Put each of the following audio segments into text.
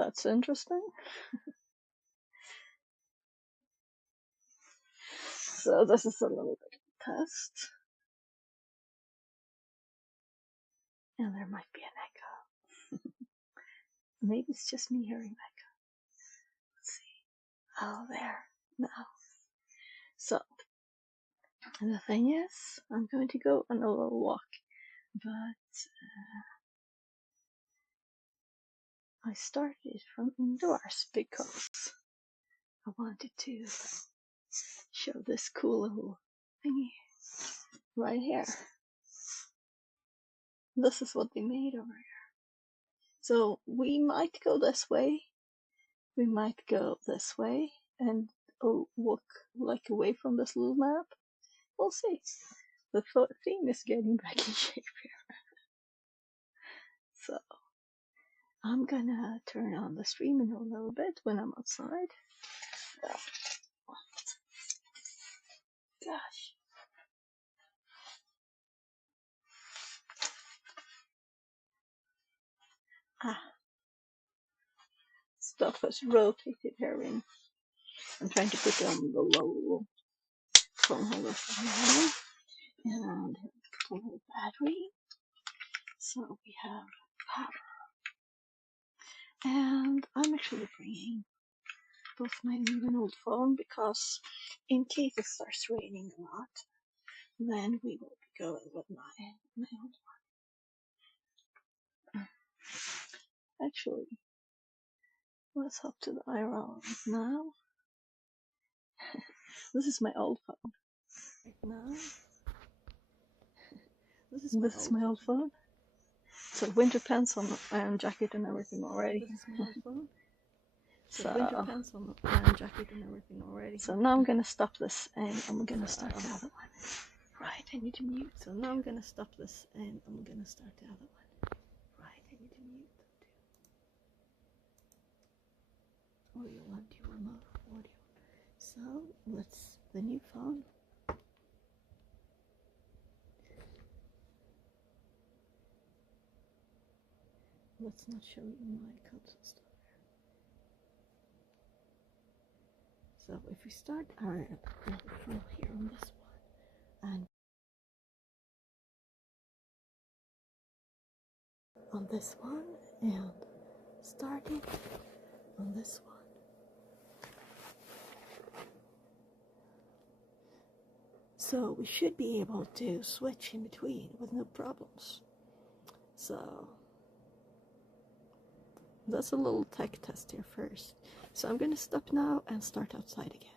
That's interesting. So this is a little bit of a test. And there might be an echo. Maybe it's just me hearing echo. Let's see. Oh, there. Now. So, the thing is, I'm going to go on a little walk, but I started from indoors because I wanted to show this cool little thingy right here. This is what they made over here. So we might go this way, we might go this way, and walk like away from this little map. We'll see. The theme is getting back in shape here. So I'm gonna turn on the stream in a little bit when I'm outside. Gosh. Stuff has rotated here in. I'm trying to put on the low phone holder for now. And put a little battery. So we have power. And I'm actually bringing both my new and old phone because in case it starts raining a lot, then we will be going with my old one. Actually, let's hop to the IRL right now. This is my old phone. Right now. This is my old phone. So winter pants on and jacket and everything already. This is my old phone. So winter pants on and jacket and everything already. So now I'm gonna stop this and I'm gonna start the other one. Right, I need to mute. So now I'm gonna stop this and I'm gonna start the other one. Right, I need to mute them too. Or you want your remote audio. So let's the new phone. Let's not show you my cups and stuff. So if we start our flow here on this one and on this one and starting on this one. So we should be able to switch in between with no problems. So that's a little tech test here first. So I'm going to stop now and start outside again.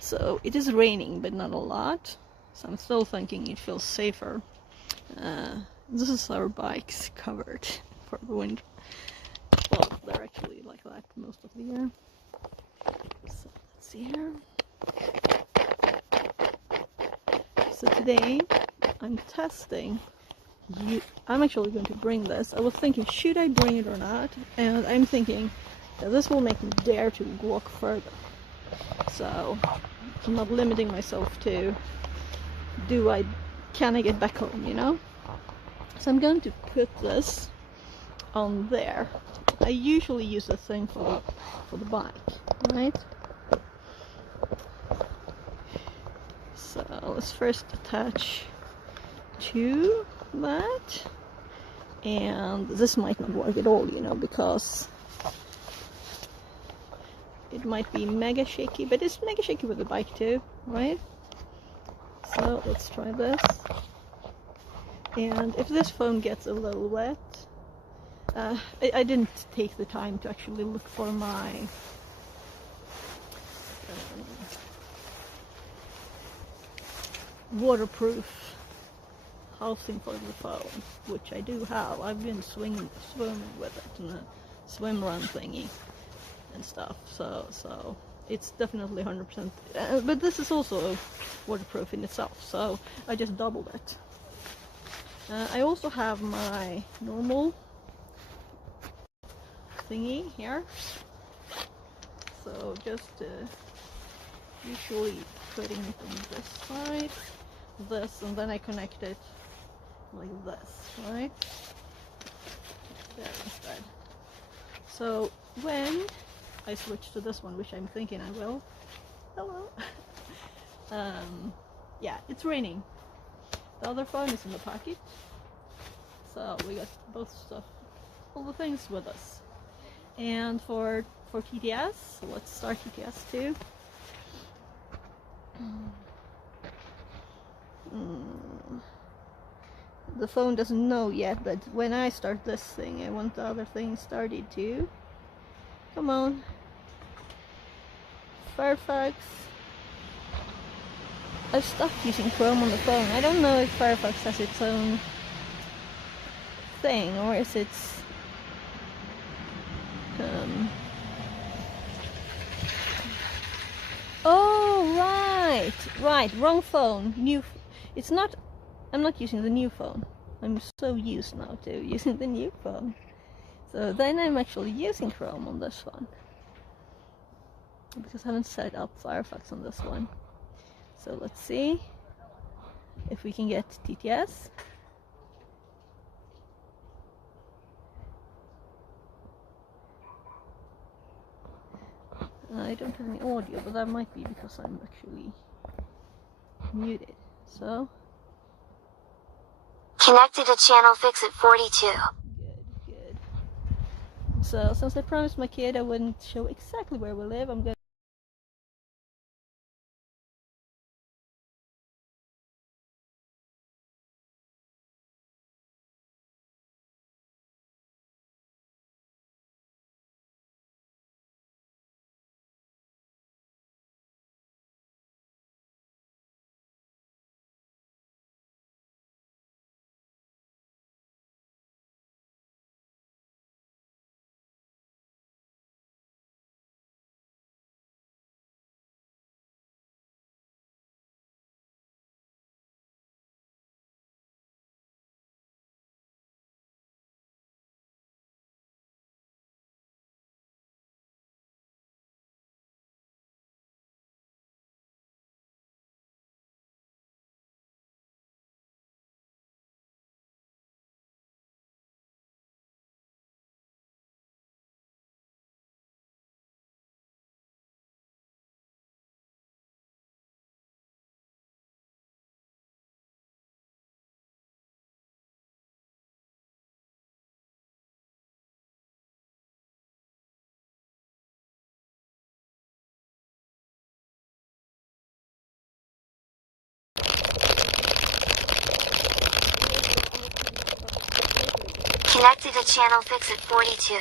So it is raining, but not a lot. So I'm still thinking it feels safer. This is our bikes covered for the winter. Well, they're actually like that most of the year. So let's see here. So today I'm testing. I'm actually going to bring this. I was thinking, should I bring it or not? And I'm thinking that this will make me dare to walk further. So I'm not limiting myself to can I get back home, you know? So I'm going to put this on there. I usually use the thing for the bike, right? So let's first attach to that. And this might not work at all, you know, because it might be mega shaky, but it's mega shaky with the bike too, right? So let's try this. And if this phone gets a little wet, I didn't take the time to actually look for my waterproof housing for the phone, which I do have. I've been swimming with it in a swim run thingy and stuff, so it's definitely 100%. But this is also waterproof in itself, so I just doubled it. I also have my normal thingy here, so just usually putting it on this side, this, and then I connect it like this, right? There instead. So when I switch to this one, which I'm thinking I will, hello, yeah, it's raining. The other phone is in the pocket, so we got both stuff, all the things with us. And for TTS, let's start TTS 2. The phone doesn't know yet, but when I start this thing, I want the other thing started too. Come on, Firefox. I've stopped using Chrome on the phone. I don't know if Firefox has its own thing, or if it's oh, right, wrong phone. New. It's not. I'm not using the new phone. I'm so used now to using the new phone. So then I'm actually using Chrome on this one, because I haven't set up Firefox on this one. So let's see if we can get TTS. I don't have any audio, but that might be because I'm actually muted. So connected to channel Fix-It 42. Good. So since I promised my kid I wouldn't show exactly where we live, I'm gonna connected to channel Fix-It 42.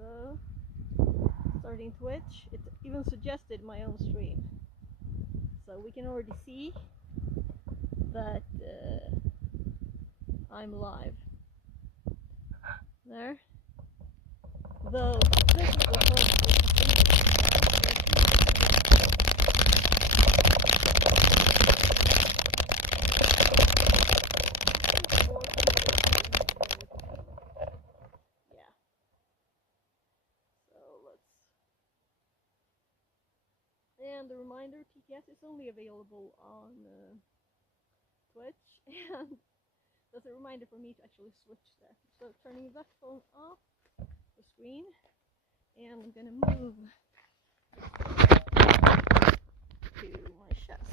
So, starting Twitch, it even suggested my own stream. So we can already see that I'm live. There. Though this is the first yeah. So let's. And the reminder, TTS is only available on Twitch, and that's a reminder for me to actually switch that. So turning that phone off the screen, and I'm gonna move to my chest,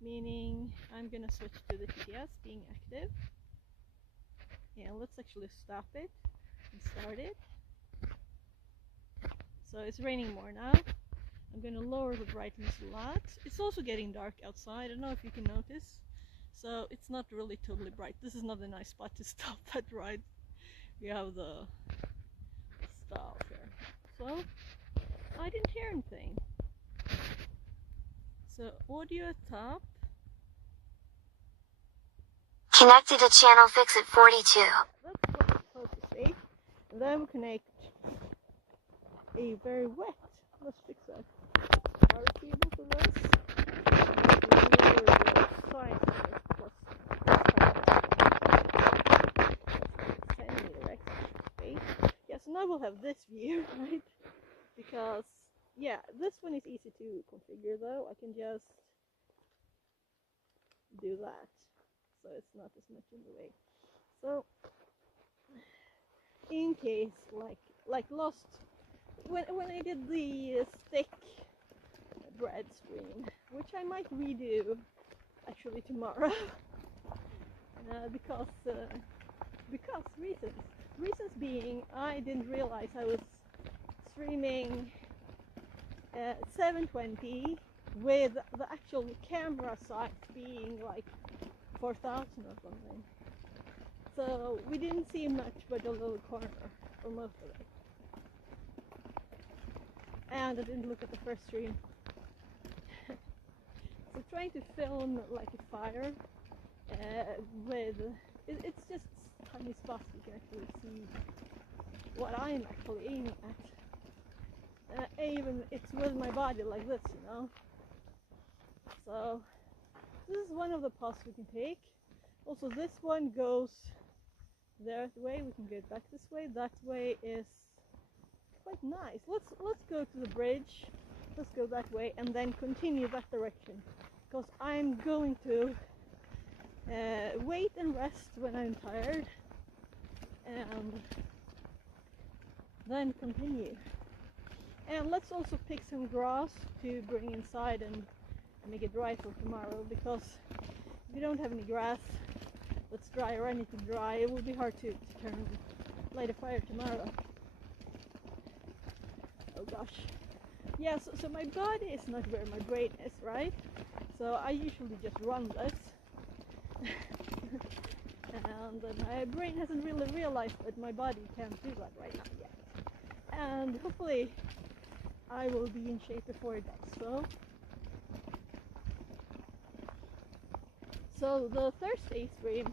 meaning I'm gonna switch to the TTS being active. And let's actually stop it and start it. So it's raining more now. I'm gonna lower the brightness a lot. It's also getting dark outside. I don't know if you can notice. So it's not really totally bright. This is not a nice spot to stop at, right? We have the stuff here. So I didn't hear anything. So audio at top. Connected to channel Fix-It 42. That's what it's supposed to say. And then we connect a very wet. Let's fix that. Power cable for this. Yeah, so now we'll have this view, right? Because, yeah, this one is easy to configure though. I can just do that. So it's not as much in the way. So, in case, like lost, when I did the stick bread stream, which I might redo actually tomorrow, because reasons being I didn't realize I was streaming 720 with the actual camera size being like 4,000 or something. So we didn't see much but a little corner for most of it. And I didn't look at the first stream. So trying to film like a fire with it's just tiny spots you can actually see what I'm actually aiming at. Even it's with my body like this, you know. So this is one of the paths we can take. Also, this one goes that way. We can get back this way. That way is quite nice. Let's go to the bridge. Let's go that way and then continue that direction, because I'm going to wait and rest when I'm tired, and then continue. And let's also pick some grass to bring inside and make it dry for tomorrow, because if you don't have any grass that's dry or anything dry, it will be hard to light a fire tomorrow. Oh gosh. Yeah, so my body is not where my brain is, right? So I usually just run this. And my brain hasn't really realized that my body can't do that right now yet. And hopefully I will be in shape before it does so. The Thursday stream,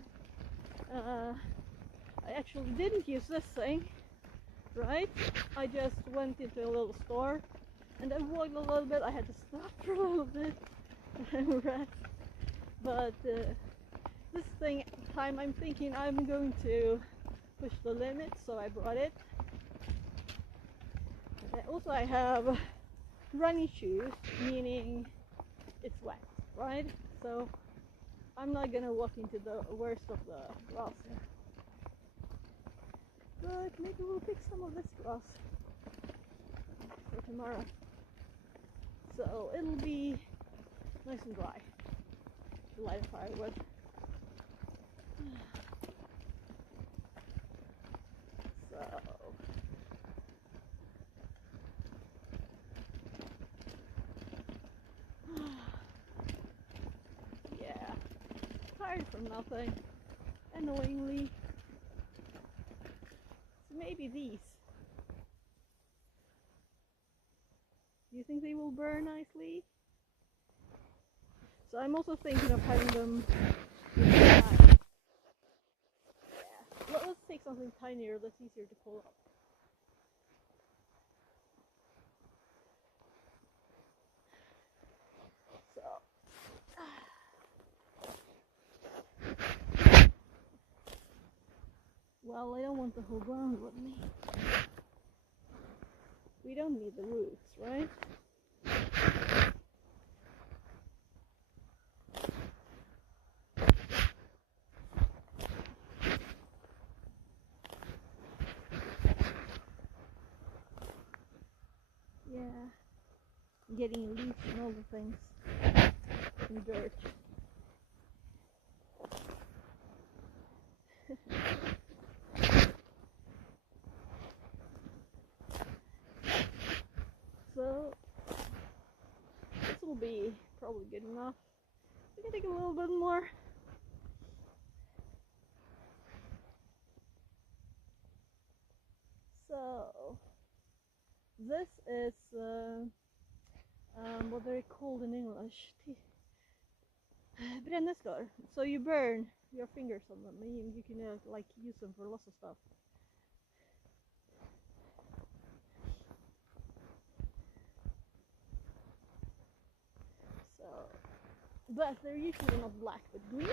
I actually didn't use this thing, right? I just went into a little store and I walked a little bit. I had to stop for a little bit and rest. But this time I'm thinking I'm going to push the limit, so I brought it. Also, I have running shoes, meaning it's wet, right? So I'm not gonna walk into the worst of the grass here. But maybe we'll pick some of this grass for tomorrow. So it'll be nice and dry to light a fire with. So yeah, tired from nothing, annoyingly. So maybe these think they will burn nicely? So I'm also thinking of having them inside. Yeah. Let's take something tinier that's easier to pull up. Well, I don't want the whole ground with me. We don't need the roots, right? Yeah. Getting leaves and all the things. And dirt. So this will be probably good enough. We can take a little bit more. So this is what they're called in English. Brännässlor. So you burn your fingers on them, and you can like use them for lots of stuff. So, but they're usually not black, but green.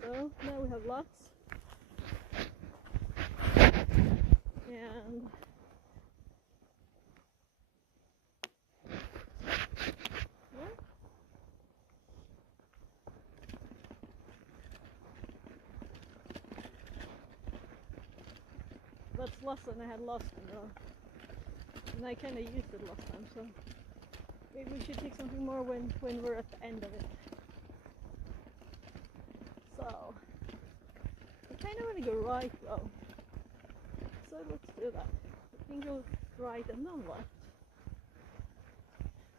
So now we have lots, and yeah. That's less than I had last time though. And I kinda used it last time, so maybe we should take something more when we're at the end of it. So I kinda wanna go right though. So let's do that. I can go right and then left.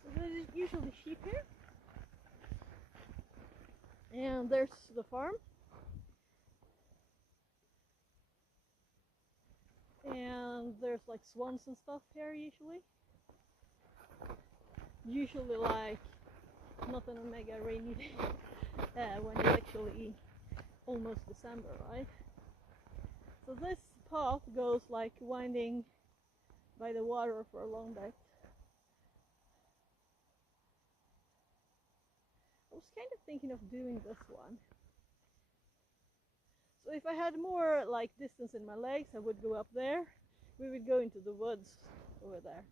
So there's usually sheep here. And there's the farm. And there's like swans and stuff here usually. Usually like not on a mega rainy day when it's actually almost December, right? So this path goes like winding by the water for a long bit. I was kind of thinking of doing this one. So if I had more like distance in my legs, I would go up there. We would go into the woods over there.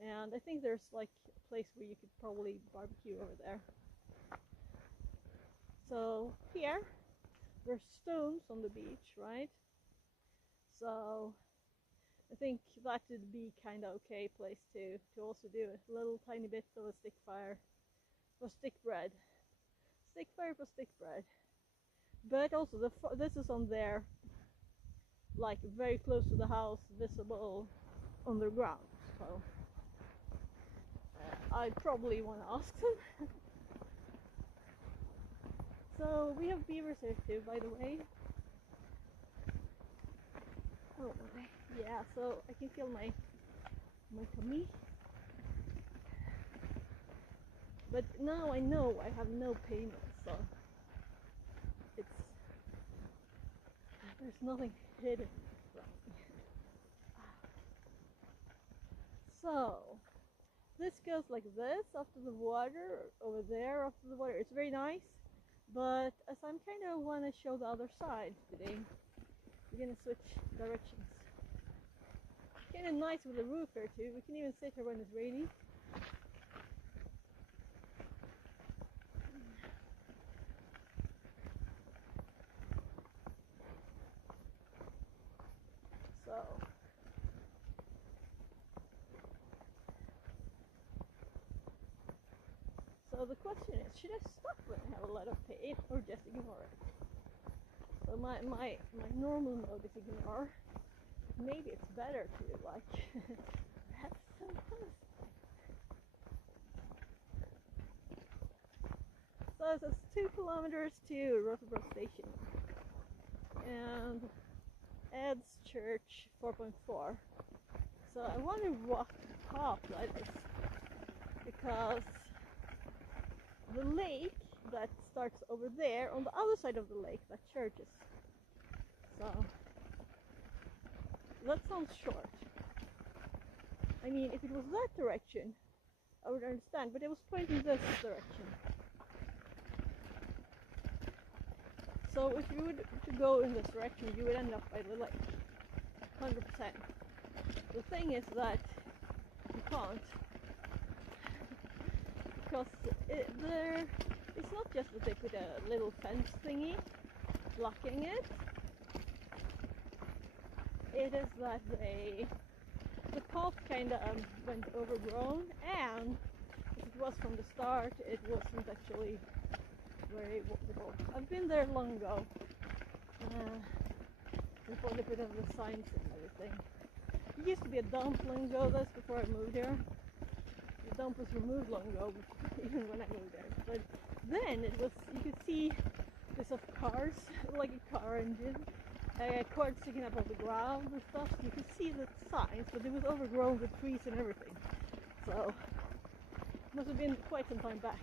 And I think there's like a place where you could probably barbecue over there. So here, there's stones on the beach, right? So I think that would be kind of okay place to also do a little tiny bit of a stick fire for stick bread. Stick fire for stick bread. But also this is on there, like very close to the house, visible underground. So I probably want to ask them. So we have beavers here too, by the way. Oh my, yeah. So I can feel my tummy. But now I know I have no pain, so it's there's nothing hidden from me. So this goes like this after the water, over there after the water. It's very nice, but as I'm kind of want to show the other side today, we're gonna switch directions. Kind of nice with the roof here too. We can even sit here when it's raining. So the question is, should I stop when I have a lot of pain or just ignore it? So my normal mode is ignore. Maybe it's better to like have some fun. So it's 2 kilometers to Rothenburg station, and Ed's Church 4.4. So I want to walk up like this because the lake that starts over there on the other side of the lake, that church is. So that sounds short. I mean, if it was that direction, I would understand, but it was pointing this direction. So if you were to go in this direction, you would end up by the lake, 100%. The thing is that you can't, because it's not just that they put a little fence thingy blocking it. It is that the path kind of went overgrown, and if it was from the start, it wasn't actually very walkable. I've been there long ago, before they put in the signs and everything. It used to be a dump long ago, that's before I moved here. The dump was removed long ago, even when I moved there. But then it was, you could see this of cars, like a car engine, cords sticking up off the ground and stuff. You could see the signs, but it was overgrown with trees and everything. So it must have been quite some time back.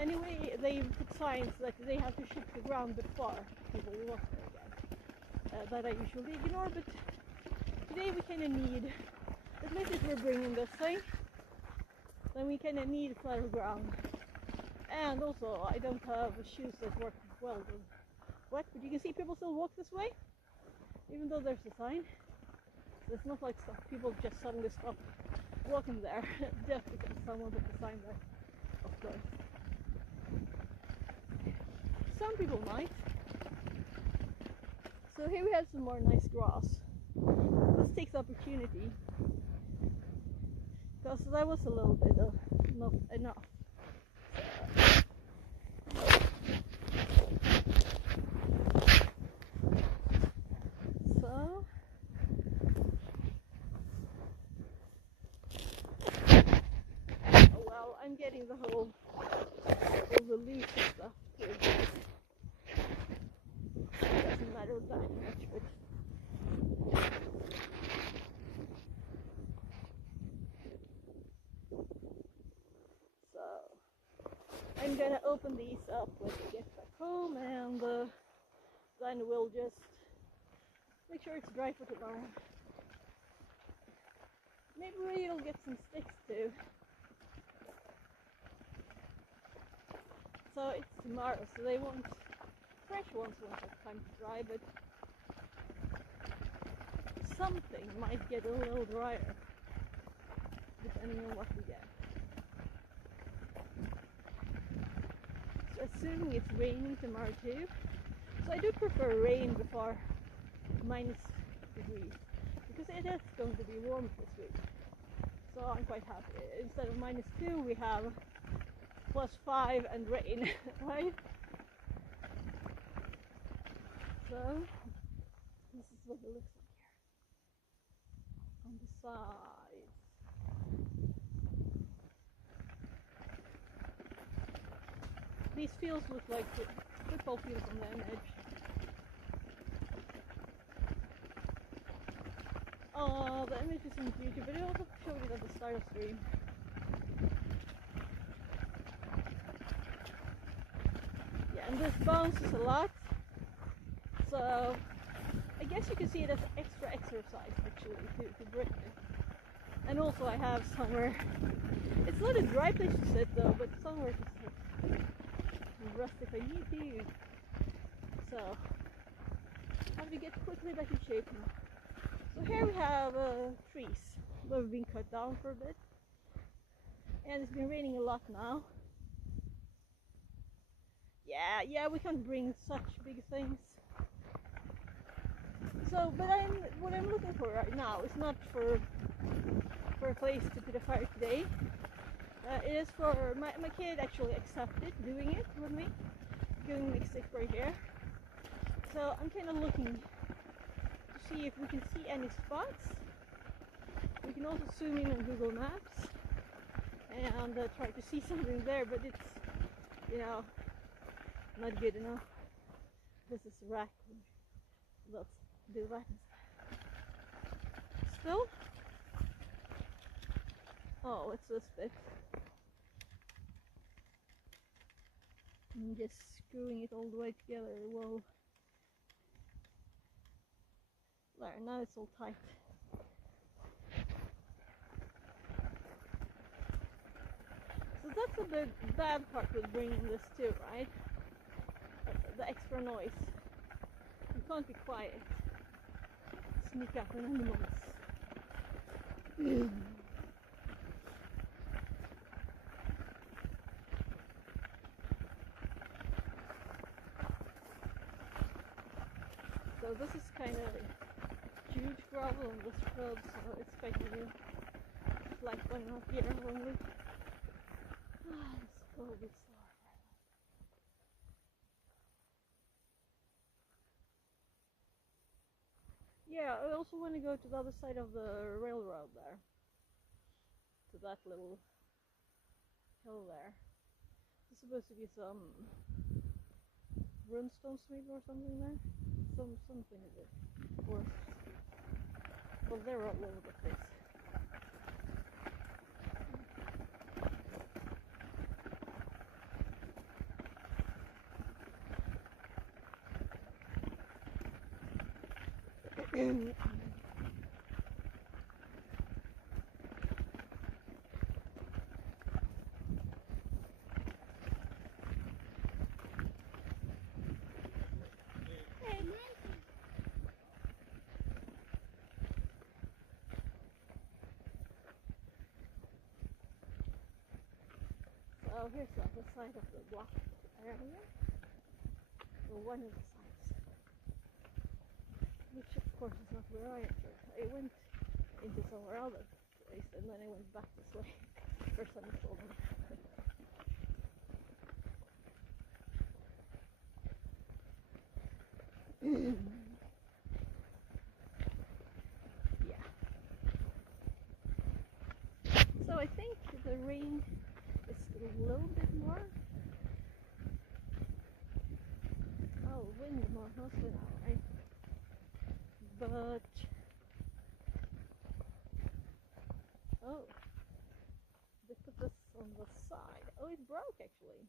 Anyway, they put signs that they have to shift the ground before people walk there again. That I usually ignore, but today we kind of need, at least if we're bringing this thing, then we kind of need flatter ground. And also, I don't have shoes that work well with wet, but you can see people still walk this way, even though there's a sign. So it's not like people just suddenly stop walking there just because someone put the sign there, of course. Some people might. So here we have some more nice grass. This takes opportunity, because that was a little bit of not enough. So well, I'm getting the whole leaf and stuff too. Doesn't matter that much, but so I'm gonna open these up when we get back home, and then we'll just make sure it's dry for tomorrow. Maybe we'll get some sticks too. So it's tomorrow, so they won't, fresh ones won't have time to dry, but something might get a little drier, depending on what we get. So assuming it's raining tomorrow too, so I do prefer rain before -degrees, because it is going to be warm this week, so I'm quite happy. Instead of -2 we have +5 and rain, right? So this is what it looks like here on the sides. These fields look like football fields on the image. The image is on YouTube, but I also showed it at the start of stream. Yeah, and this bounces a lot, so I guess you can see it as extra exercise actually to bring it. And also I have somewhere, it's not a dry place to sit though, but somewhere to sit and rest if I need to. So I have to get quickly back in shape now. So here we have trees that have been cut down for a bit, and it's been raining a lot now. Yeah, we can't bring such big things. So, but what I'm looking for right now is not for a place to put a fire today. It is for my kid actually accepted doing it with me, doing next stick right here. So I'm kind of looking to see if we can see any spots. We can also zoom in on Google Maps and try to see something there, but it's, you know, not good enough. This is raccoon. That's do that still. Oh, it's this bit. I'm just screwing it all the way together. Well, there, now it's all tight. So that's a bit bad part with bringing this too, right? The extra noise. You can't be quiet. Sneak up on animals. So this is kind of huge gravel on this road, so it's quite new. It's like 1.5 years only. Let's go a bit slower. Yeah, I also want to go to the other side of the railroad there. To that little hill there. There's supposed to be some runestone maybe or something there. Something a bit worse. Well, they're all over the place. So here's the other side of the block area. Or one of the sides. Which of course is not where I entered. I went into somewhere other place and then I went back this way. First time I saw them. Yeah. So I think the rain is a little bit more. Oh, wind more mostly now, right? But oh, they put this on the side. Oh, it broke actually.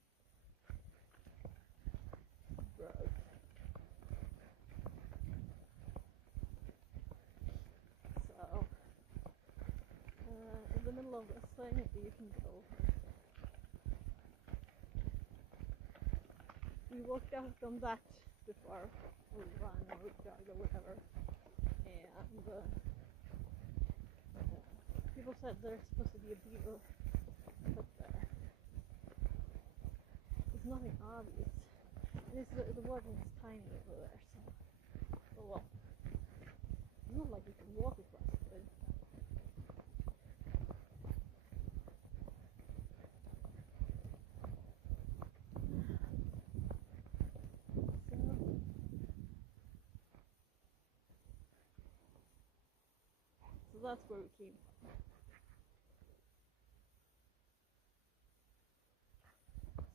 It broke. So in the middle of this thing, you can go. We walked out on that before we ran or we jogged or whatever, and people said there's supposed to be a beaver put there. There's nothing obvious. The water is tiny over there, so oh well. It's not like you can walk across it. So that's where we came from.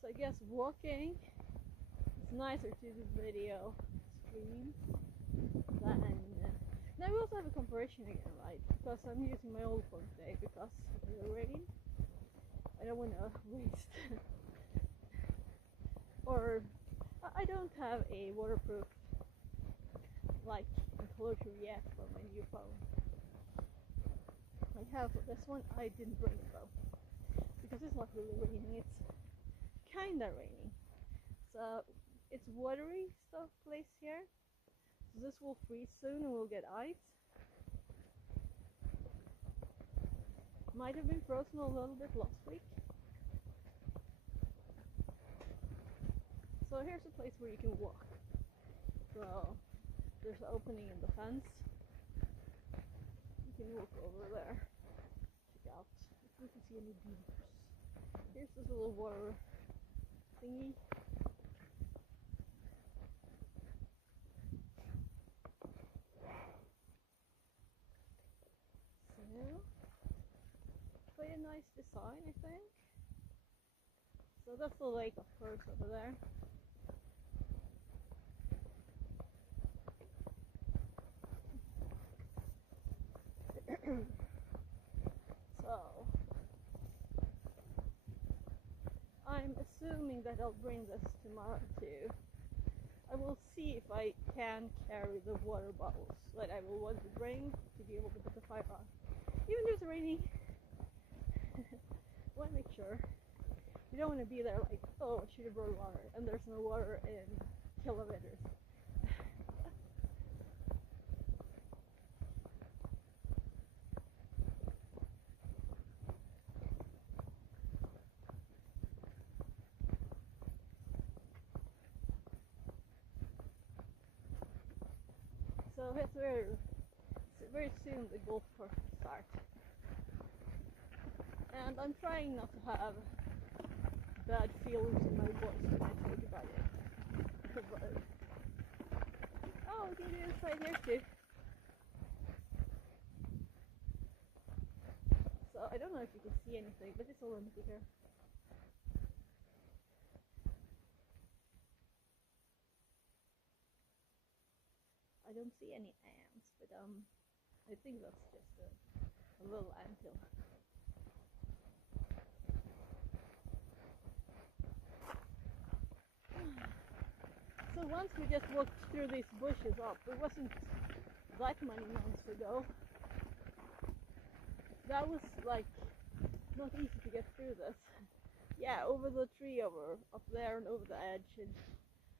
So I guess walking is nicer to the video screen than now we also have a comparison again, right? Because I'm using my old phone today because of the rain. I don't want to waste or I don't have a waterproof like enclosure yet for my new phone. I have this one. I didn't bring it though because it's not really raining. It's kinda raining. So it's watery stuff place here. So this will freeze soon and we'll get ice. Might have been frozen a little bit last week. So here's a place where you can walk. So there's an opening in the fence. You can walk over there. Check out if we can see any beavers. Here's this little water thingy. So quite a nice design, I think. So that's the lake of course over there. So I'm assuming that I'll bring this tomorrow too. I will see if I can carry the water bottles that I will want to bring to be able to put the fire on. Even though it's raining, I want to make sure. You don't want to be there like, oh, I should have brought water, and there's no water in kilometers. So it's very soon the golf course starts. And I'm trying not to have bad feelings in my voice when I talk about it. But, oh, we can do this right here too. So I don't know if you can see anything, but it's all empty here. I don't see any ants, but I think that's just a little anthill. So once we just walked through these bushes up, it wasn't that many months ago. That was like not easy to get through this. Yeah, over the tree, over up there and over the edge, and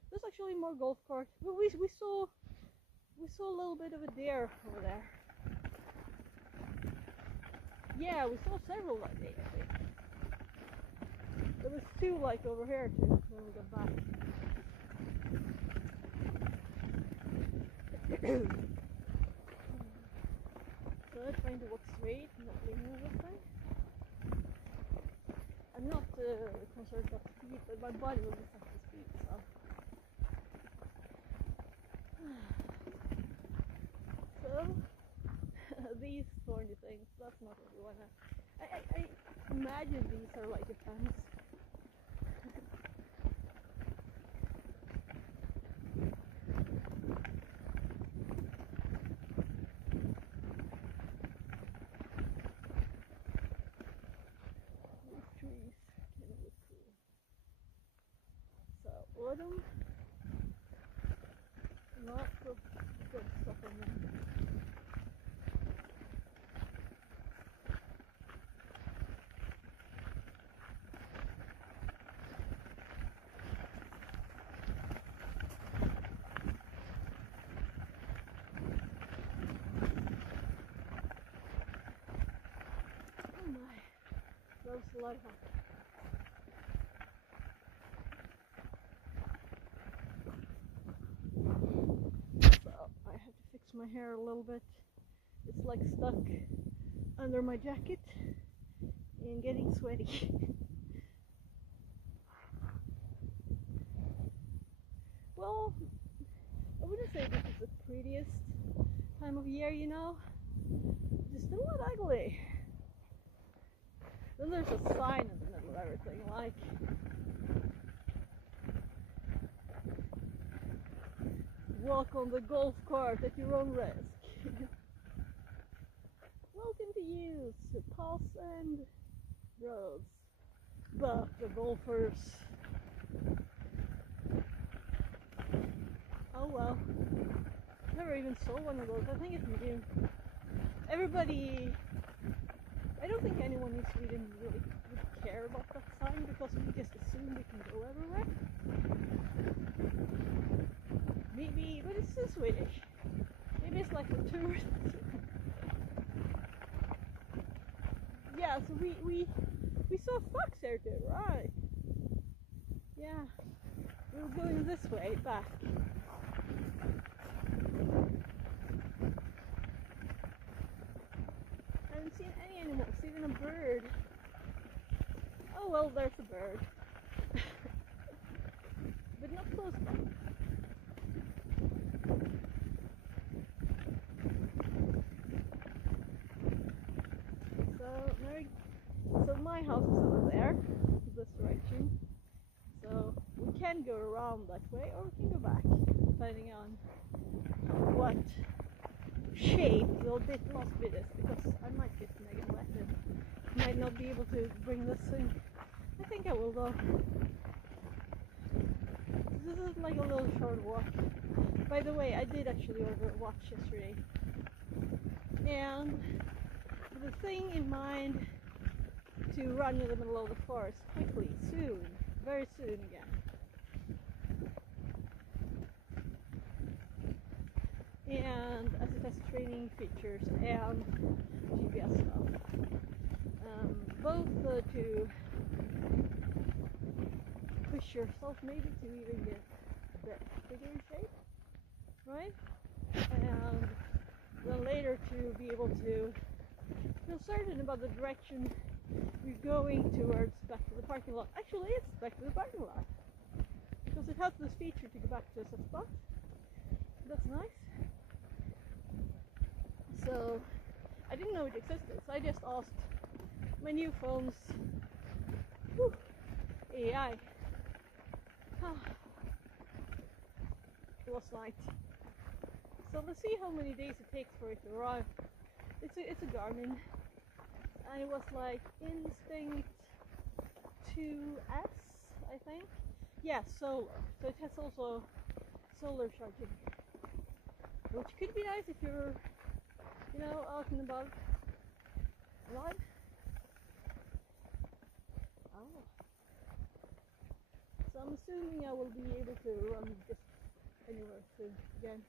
there's actually more golf carts. But we saw a little bit of a deer over there. Yeah, we saw several that day, I think. There was two like over here too when we got back. So I'm trying to walk straight, not leaning this way. I'm not concerned about speed, but my body will affect the speed, so. So, these thorny things, that's not what we wanna. I imagine these are like a fence. These trees can look cool. So, autumn, lots of good stuff in them. Oh my, that was a lot of fun. So I have to fix my hair a little bit. It's like stuck under my jacket and getting sweaty. Well, I wouldn't say this is the prettiest time of year, you know. It's still not ugly. Then there's a sign in the middle of everything, like walk on the golf cart at your own risk. Welcome to use Pass and roads, but the golfers. Oh well. Never even saw one of those. I think it's new. Everybody. I don't think anyone in Sweden really would care about that sign because we just assume we can go everywhere. Maybe, but it's so Swedish. Maybe it's like a tourist. Yeah, so we saw fox there too, right? Yeah, we were going this way back. I haven't seen any animals, even a bird. Oh well, there's a bird. But not close by. So my house is over there, this direction. So we can go around that way or we can go back, depending on what shape, it must be this, because I might get mega wet and might not be able to bring this in. I think I will though. This is like a little short walk. By the way, I did actually order a watch yesterday, and with the thing in mind to run in the middle of the forest quickly, soon, very soon again. And as it has training features and GPS stuff, both to push yourself maybe to even get a bit bigger in shape, right? And then later to be able to feel certain about the direction you're going towards back to the parking lot. Actually, it's back to the parking lot because it has this feature to go back to a set spot. That's nice. So I didn't know it existed, so I just asked my new phone's AI. It was night. So let's see how many days it takes for it to arrive. It's a Garmin, and it was like Instinct 2S, I think. Yeah, solar. So it has also solar charging, which could be nice if you're, out and about. Right? Oh. So I'm assuming I will be able to run just anywhere soon again.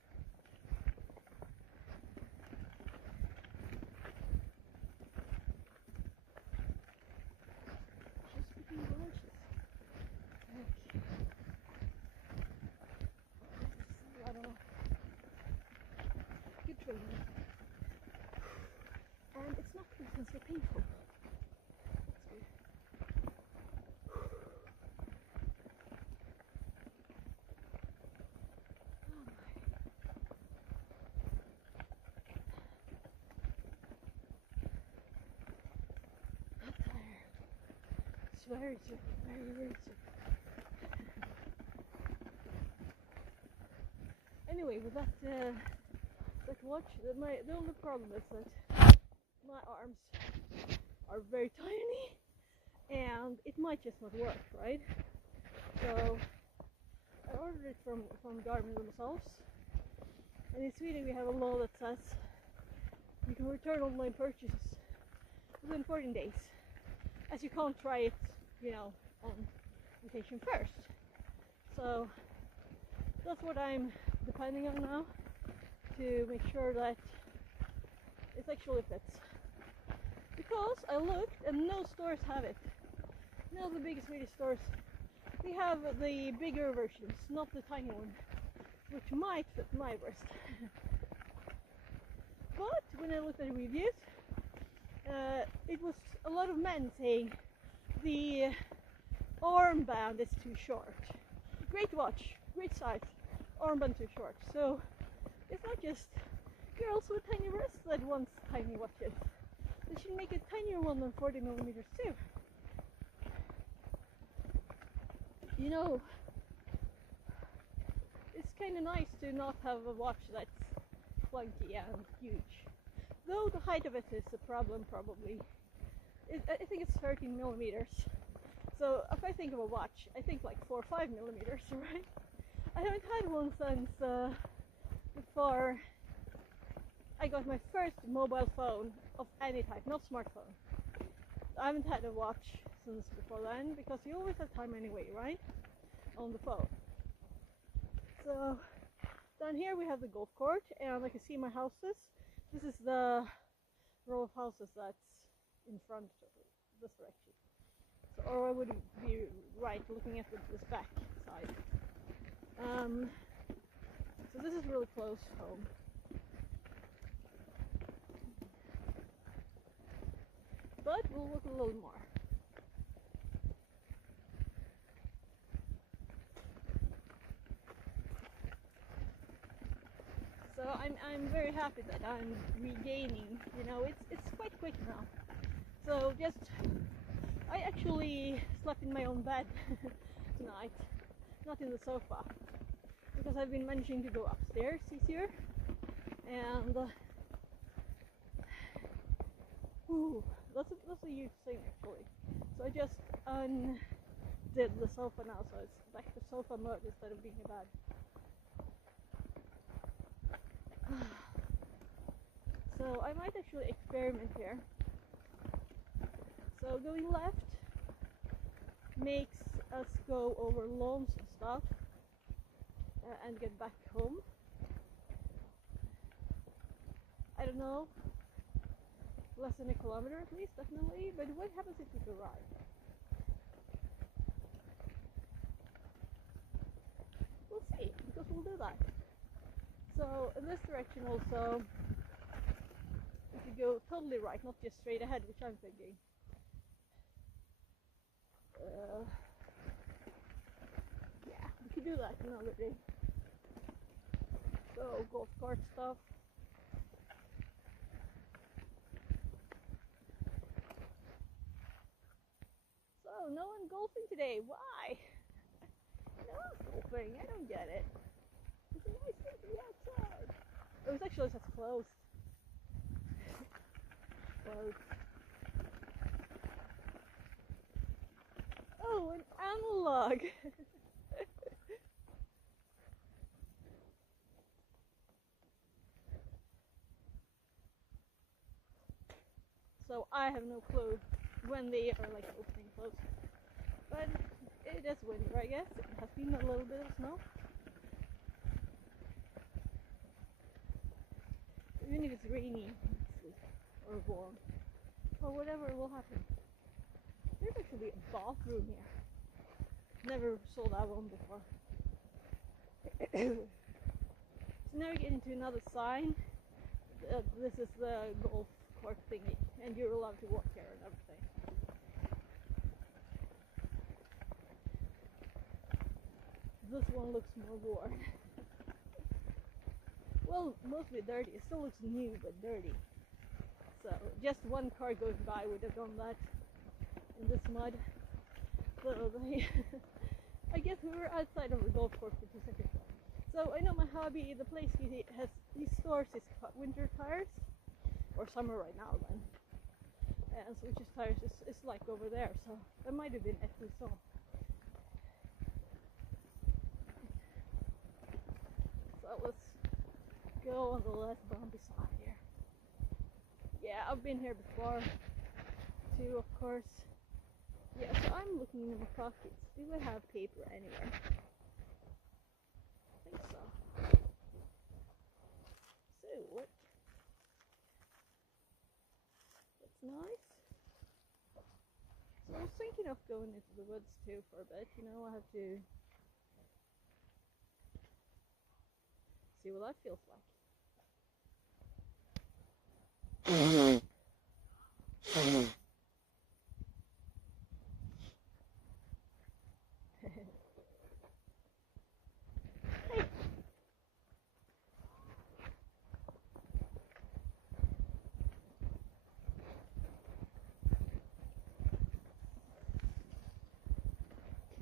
Just between branches. Okay. I don't know. Good training. And it's not intensely painful. That's good. Oh my. Not tired. It's very sick. Very sick. Anyway, with that watch, the only problem is that my arms are very tiny and it might just not work, right? So I ordered it from Garmin themselves, and in Sweden we have a law that says you can return online purchases within 14 days, as you can't try it, on vacation first. So that's what I'm depending on now to make sure that it actually fits. Because I looked and no stores have it. No, the biggest Swedish stores, they have the bigger versions, not the tiny one, which might fit my wrist. But when I looked at the reviews, it was a lot of men saying the armband is too short. Great watch, great size, armband too short. So it's not just girls with tiny wrists that want tiny watches. They should make a tinier one than 40 millimeters too. It's kind of nice to not have a watch that's clunky and huge. Though the height of it is a problem, probably. I think it's 13 millimeters. So if I think of a watch, I think like 4 or 5 millimeters, right? I haven't had one since before I got my first mobile phone of any type, not smartphone. I haven't had a watch since before then, because you always have time anyway, right? On the phone. So down here we have the golf court, and I can see my houses. This is the row of houses that's in front of this direction. So, or I would be right looking at this back side. So this is really close home. But we'll look a little more. So I'm very happy that I'm regaining. It's quite quick now. So I actually slept in my own bed tonight, not in the sofa, because I've been managing to go upstairs easier, and Ooh, that's a huge thing actually. So I just undid the sofa now, so it's back to sofa mode instead of being a bed. So I might actually experiment here. So going left makes us go over lawns and stuff and get back home. I don't know, less than a kilometer at least, definitely. But what happens if we arrive? We'll see, because we'll do that. So in this direction also, if you go totally right, not just straight ahead, which I'm thinking. Yeah, we could do that another day. So golf cart stuff. So no one golfing today. Why? No one's golfing. I don't get it. It's a nice day to be outside. It was actually just closed. Closed. Oh, an analog. So I have no clue when they are like opening close. But it is winter, I guess. It has been a little bit of snow. Even if it's rainy or warm or whatever will happen. There's actually a bathroom here. Never saw that one before. So now we get into another sign. This is the golf court thingy, and you're allowed to walk here and everything. This one looks more worn. Well, mostly dirty. It still looks new, but dirty. So just one car going by would have done that in this mud. So I guess we were outside of the golf course for 2 seconds. So I know my hobby, the place he stores his winter tires, or summer right now then. And so which tires is like over there, so that might have been it we saw. So let's go on the less bumpy side here. Yeah, I've been here before too, of course. Yeah, so I'm looking in my pockets. Do I have paper anywhere? I think so. So what? That's nice. So I was thinking of going into the woods too for a bit. You know, I have to see what that feels like. Hey.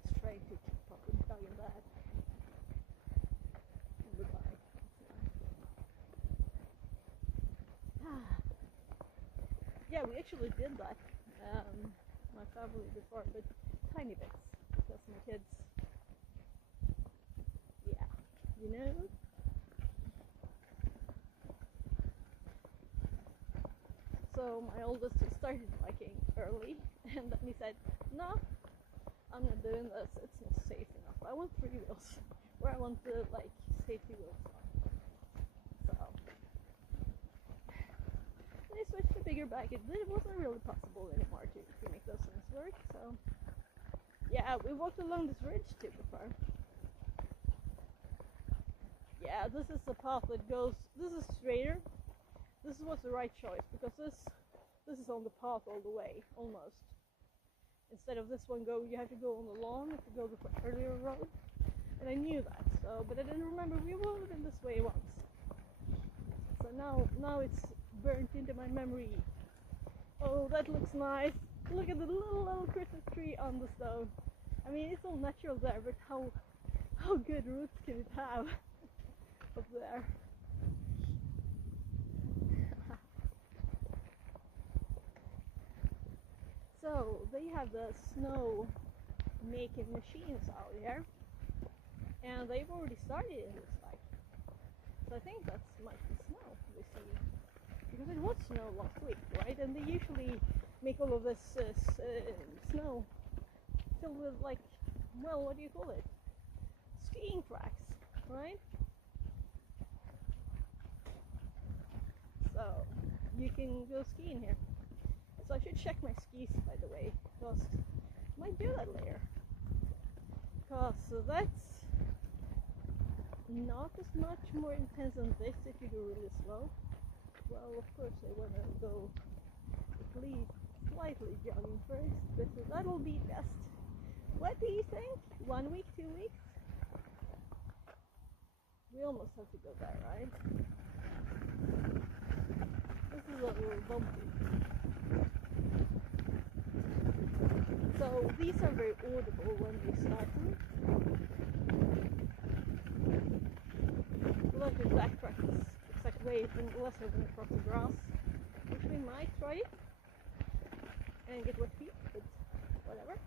It's trying to keep up with Doug and Dad. And the bike. Yeah, we actually did that. My family before, but tiny bits because my kids. Yeah, you know. So my oldest started biking early, and then he said, "No, I'm not doing this. It's not safe enough. I want 3 wheels, where I want the like safety wheels on." So I switched to bigger bike. It wasn't really possible anymore to make those things work. So yeah, we walked along this ridge too before. Yeah, this is the path that goes. This is straighter. This was the right choice because this is on the path all the way almost. Instead of this one you have to go on the lawn if you go the earlier road. And I knew that, so but I didn't remember we rode in this way once. So now it's burnt into my memory. Oh, that looks nice. Look at the little Christmas tree on the stone. I mean, it's all natural there, but how good roots can it have up there? So they have the snow making machines out there, and they've already started, it looks like. So I think that might be snow we see, because it was snow last week, right? And they usually make all of this snow filled with, like, well, what do you call it? Skiing tracks, right? So you can go skiing here. So I should check my skis, by the way, because I might do that later. Because that's not as much more intense than this if you go really slow. Well, of course I want to go at least slightly jogging first, but that'll be best. What do you think? 1 week, 2 weeks? We almost have to go there, right? This is a little bumpy. So these are very audible when we start them. We'll have to backtrack this exact way unless we're going to cross the grass, which we might try and get wet feet, but whatever.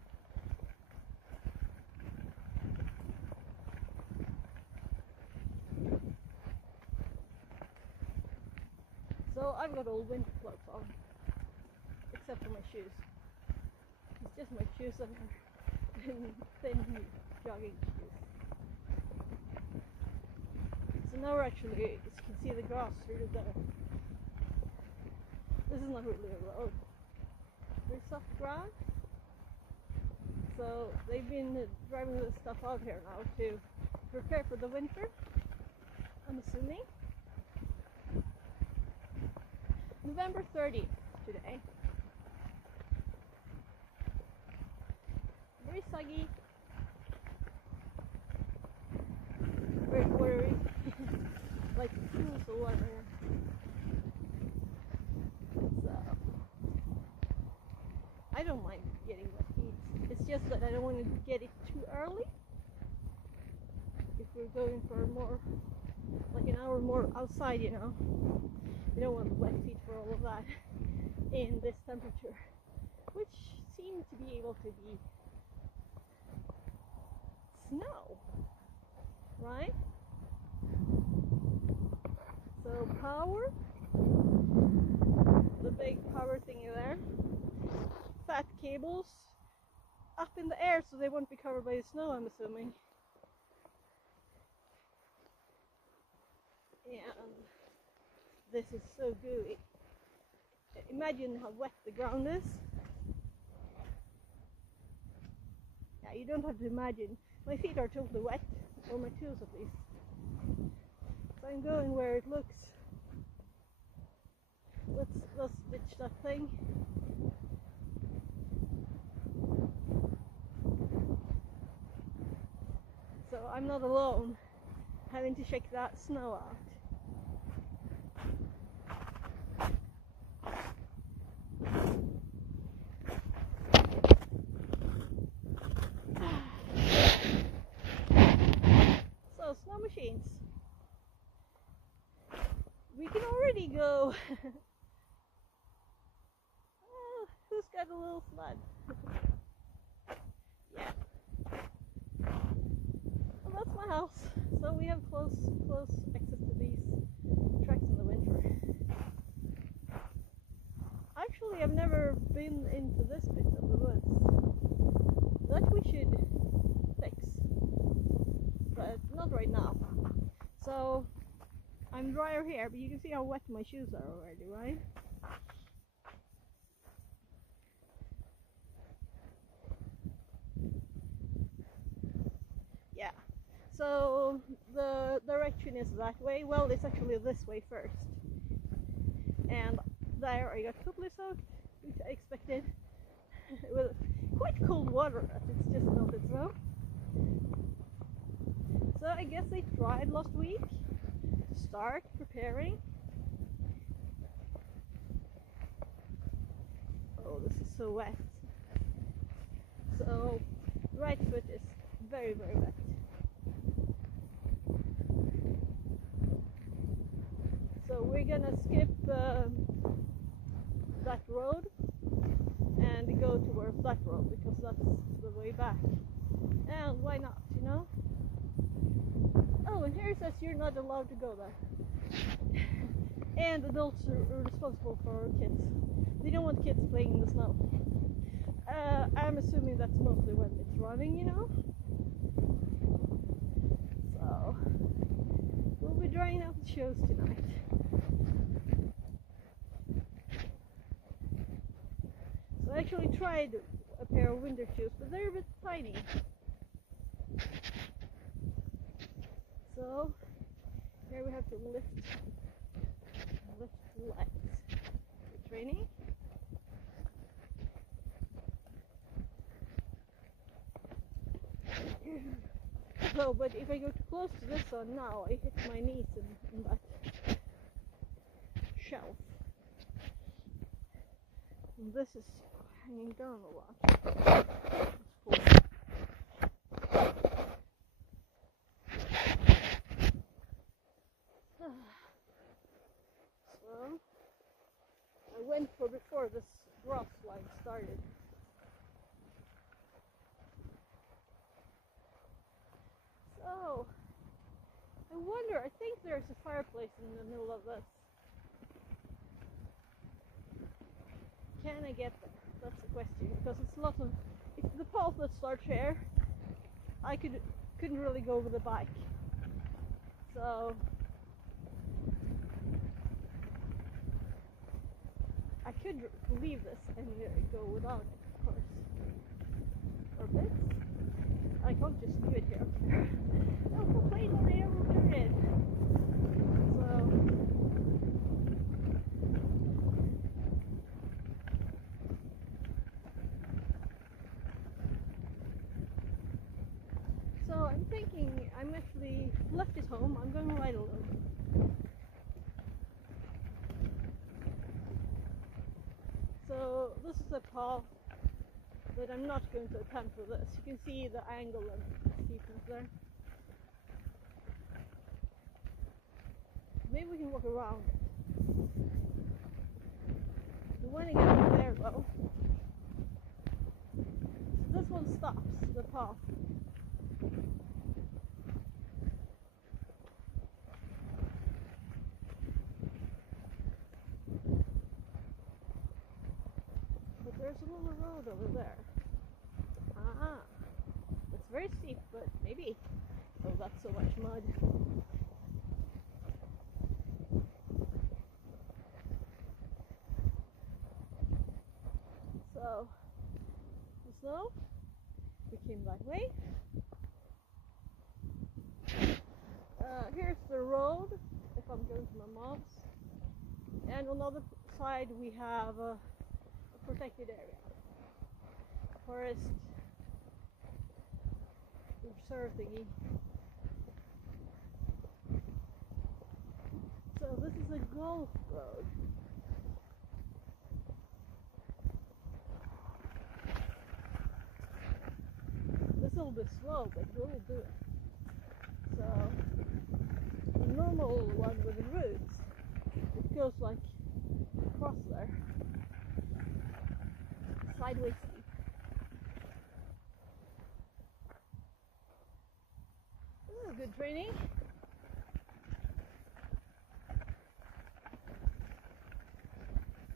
So I've got all winter clothes on, except for my shoes. It's just my shoes and thin jogging shoes. So now we're actually, as you can see the grass through there. This is not really a road. There's soft ground. So they've been driving this stuff out here now to prepare for the winter, I'm assuming. November 30th today. Very soggy. Very watery. Like pools of water. So I don't mind getting wet feet. It's just that I don't want to get it too early. If we're going for more, like an hour more outside, you know. You don't want wet feet for all of that in this temperature, which seems to be able to be snow, right? So power, the big power thingy there, fat cables up in the air so they won't be covered by the snow, I'm assuming. And this is so gooey. Imagine how wet the ground is. Yeah, you don't have to imagine. My feet are totally wet, or my toes at least. So I'm going where it looks. Let's ditch that thing. So I'm not alone having to shake that snow out. So snow machines. We can already go. Who's got a little sled? Yeah. Well, that's my house. So we have close access to these tracks in the winter. Actually, I've never been into this bit of the woods. That we should fix, but not right now. So I'm drier here, but you can see how wet my shoes are already, right? Yeah. So the direction is that way. Well, it's actually this way first. And there I got totally soaked, which I expected. With quite cold water, as it's just melted snow. So I guess they tried last week to start preparing. Oh, this is so wet. So right foot is very, very wet. So we're gonna skip that road and go to back. And why not, you know? Oh, and here it says you're not allowed to go there. And adults are responsible for kids. They don't want kids playing in the snow. I'm assuming that's mostly when it's running, you know? So, we'll be trying out the shows tonight. So I actually tried a pair of winter shoes, but they're a bit tiny. So, here we have to lift legs. For training. So, but if I go too close to this one now, I hit my knees in that shelf. And this is hanging down a lot. So, I went for before this grass line started. So, I wonder, I think there's a fireplace in the middle of this. Can I get there? That's the question, because it's a lot of, if the path that starts here, I couldn't really go with a bike. So, I could leave this and go without it, of course. Or this. I can't just leave it here. No complaint when I overturn it. So I'm thinking I'm actually left at home. I'm going to ride alone. So this is a path that I'm not going to attempt with this. You can see the angle and steepness there. Maybe we can walk around it. We want to get over there though. So this one stops the path. But there's a little road over there. Ah, it's very steep, but maybe. Oh, that's so much mud. So, the snow, we came that way. Here's the road, if I'm going to my mom's. And on the other side we have a protected area. Forest reserve thingy. So this is a golf road. This will be slow, but we'll do it. So the normal one with the roots, it goes like across there, sideways steep. This is good training.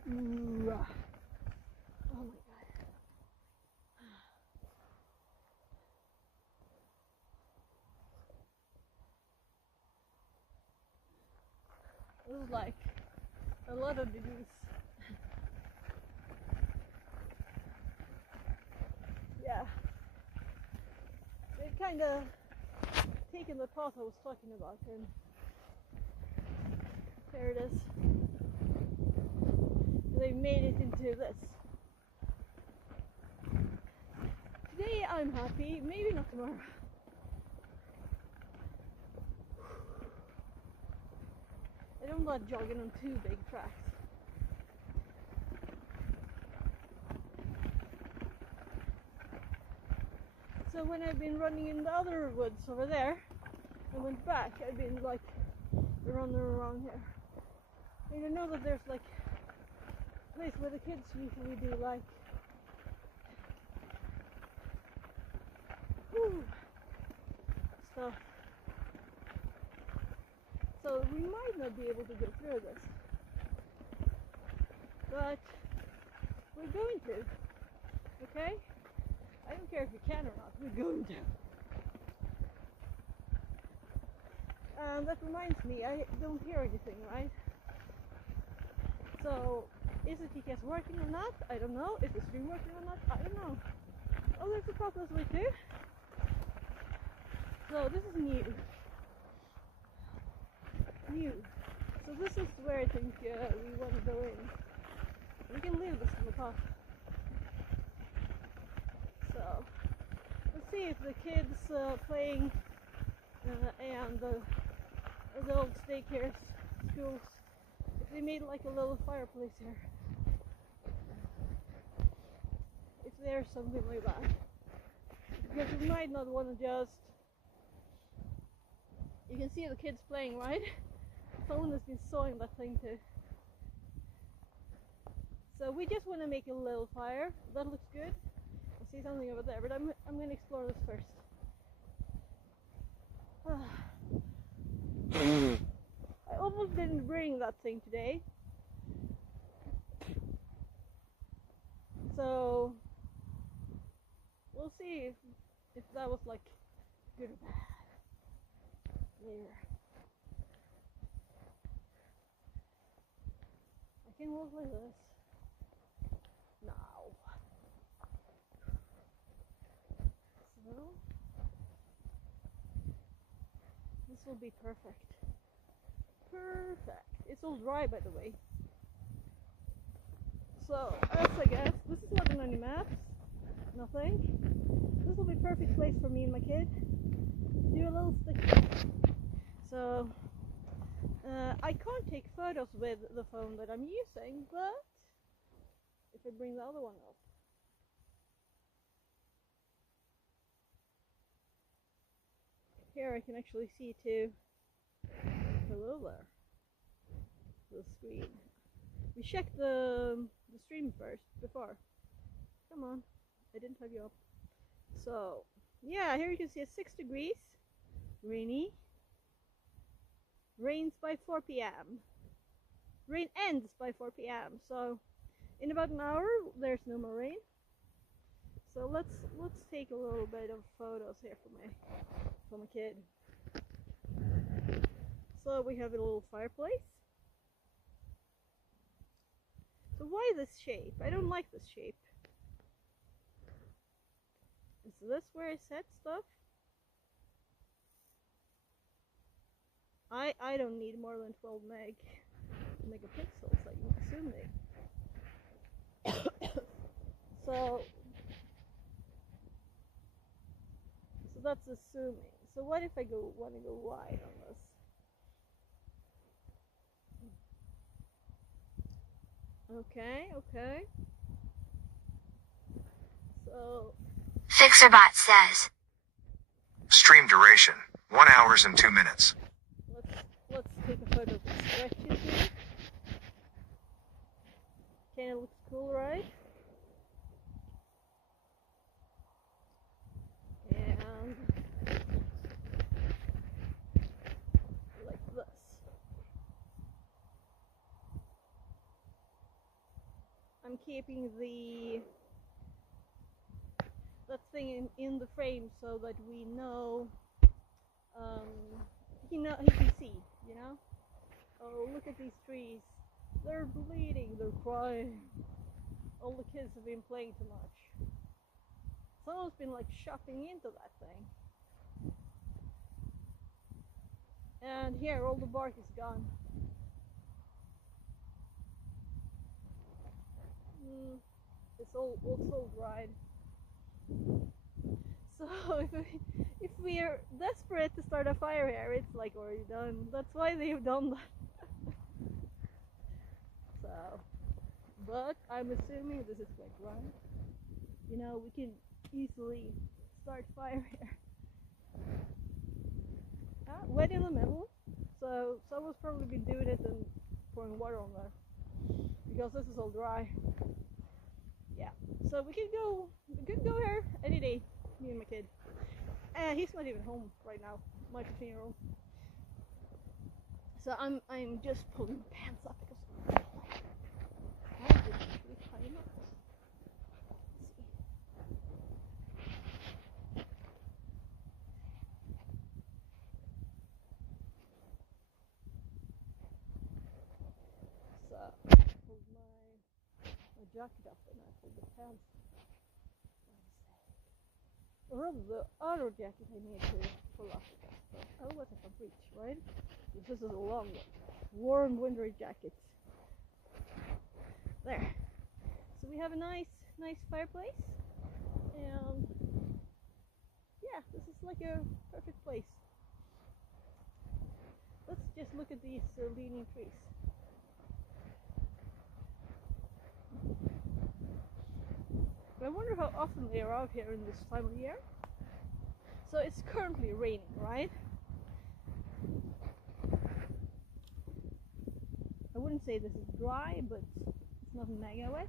Ooh. Oh my god. This is like a lot of degrees. Yeah. They've kind of taken the path I was talking about, and there it is. They made it into this. Today I'm happy, maybe not tomorrow. I don't like jogging on too big tracks. So when I've been running in the other woods over there, I went back, I've been like running around here. And I know that there's like a place where the kids usually do like Whew. So we might not be able to go through this, but we're going to. Okay? I don't care if we can or not. We're going to. That reminds me, I don't hear anything, right? So, is the TTS working or not? I don't know. Is the stream working or not? I don't know. Oh, there's a Process way too. So this is new. So this is where I think we want to go in. We can leave this on the top. So let's see if the kids playing and the adults, daycares, schools, if they made like a little fireplace here. If there's something like that. Because we might not want to just... You can see the kids playing, right? Someone has been sawing that thing too. So we just want to make a little fire. That looks good. I see something over there, but I'm going to explore this first. I almost didn't bring that thing today. So we'll see if that was like good or bad later. I can walk like this now. So this will be perfect. Perfect. It's all dry, by the way. So as I guess, this is not on any maps. Nothing. This will be a perfect place for me and my kid to do a little stick. So I can't take photos with the phone that I'm using, but if I bring the other one up, here I can actually see too. Hello there. The screen. We checked the stream first before. Come on, I didn't have you up. So yeah, here you can see it's 6 degrees, rainy. Rains by 4 p.m. Rain ends by 4 p.m. So in about an hour there's no more rain. So let's take a little bit of photos here for my kid. So we have a little fireplace. So why this shape? I don't like this shape. Is this where I set stuff? I don't need more than 12 megapixels, I'm assuming. so that's assuming. So what if I want to go wide on this? Okay. So Fixerbot says. Stream duration, 1 hour and 2 minutes. Let's take a photo of the stretches here. Okay, it looks cool, right? And like this. I'm keeping that thing in the frame so that we know he can see, you know? Oh, look at these trees. They're bleeding, they're crying. All the kids have been playing too much. Someone's been like shopping into that thing. And here, all the bark is gone. It's all dried. So if we're desperate to start a fire here, it's like already done. That's why they've done that. So, but I'm assuming this is quick, right? You know, we can easily start fire here. Wet in the middle, so someone's probably been doing it and pouring water on there because this is all dry. Yeah, so we could go here any day, me and my kid. He's not even home right now, my 15-year-old. So I'm just pulling pants up because I didn't actually tie them up. So I pulled my jacket up and I pulled the pants. Or rather, the other jacket I need to pull up because otherwise I can't reach, right? This is a long, warm, wintry jacket. There. So we have a nice fireplace, and yeah, this is like a perfect place. Let's just look at these leaning trees. I wonder how often they are out here in this time of year. So it's currently raining, right? I wouldn't say this is dry, but it's not mega wet.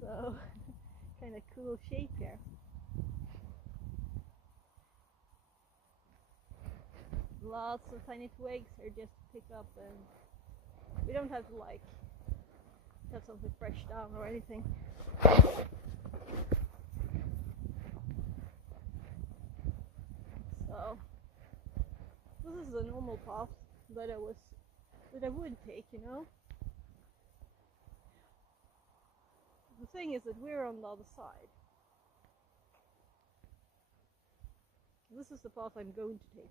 So, kind of cool shape here. Lots of tiny twigs are just to pick up, and we don't have to like have something fresh down or anything. So this is a normal path that I would take, you know. The thing is that we're on the other side. This is the path I'm going to take.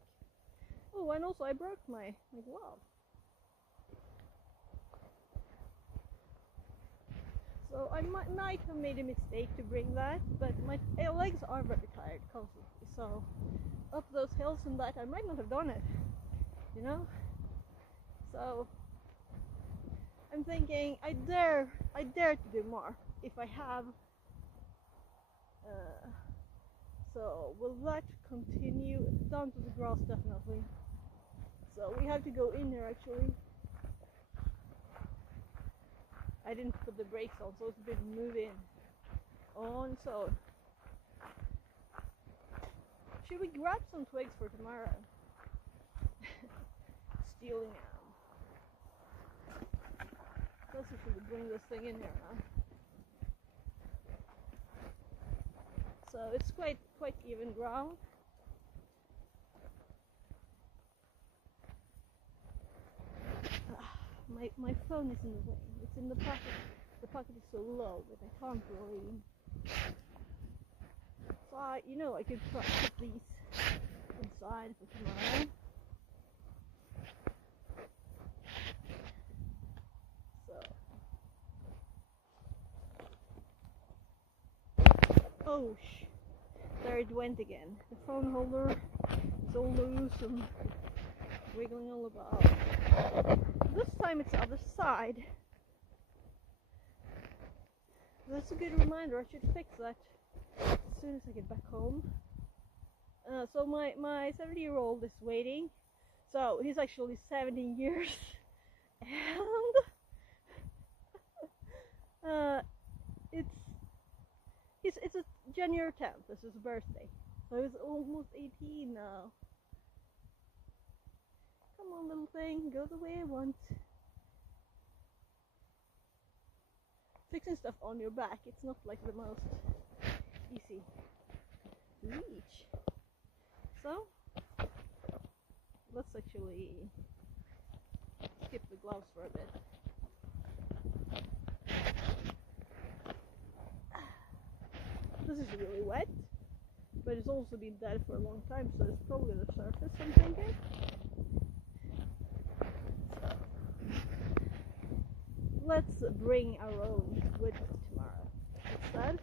Oh, and also I broke my glove. So I might have made a mistake to bring that, but my legs are very tired constantly. So up those hills and that, I might not have done it, you know. So I'm thinking I dare to do more if I have. So will that continue down to the grass? Definitely. So we have to go in here actually. I didn't put the brakes on, so it's a bit moving on. So should we grab some twigs for tomorrow? Stealing them. Let's actually bring this thing in here now. So it's quite even ground. My phone is in the way. It's in the pocket. The pocket is so low that I can't really. So I could try to put these inside for tomorrow. So. Oh there it went again. The phone holder is all loose and wiggling all about. This time it's the other side. That's a good reminder. I should fix that as soon as I get back home. So my 70-year-old is waiting. So he's actually 17 years, and it's a January 10th. This is his birthday, so he's almost 18 now. Come on, little thing, go the way I want. Fixing stuff on your back, it's not like the most easy reach. So let's actually skip the gloves for a bit. This is really wet, but it's also been dead for a long time, so it's probably the surface, I'm thinking. Let's bring our own with us tomorrow instead.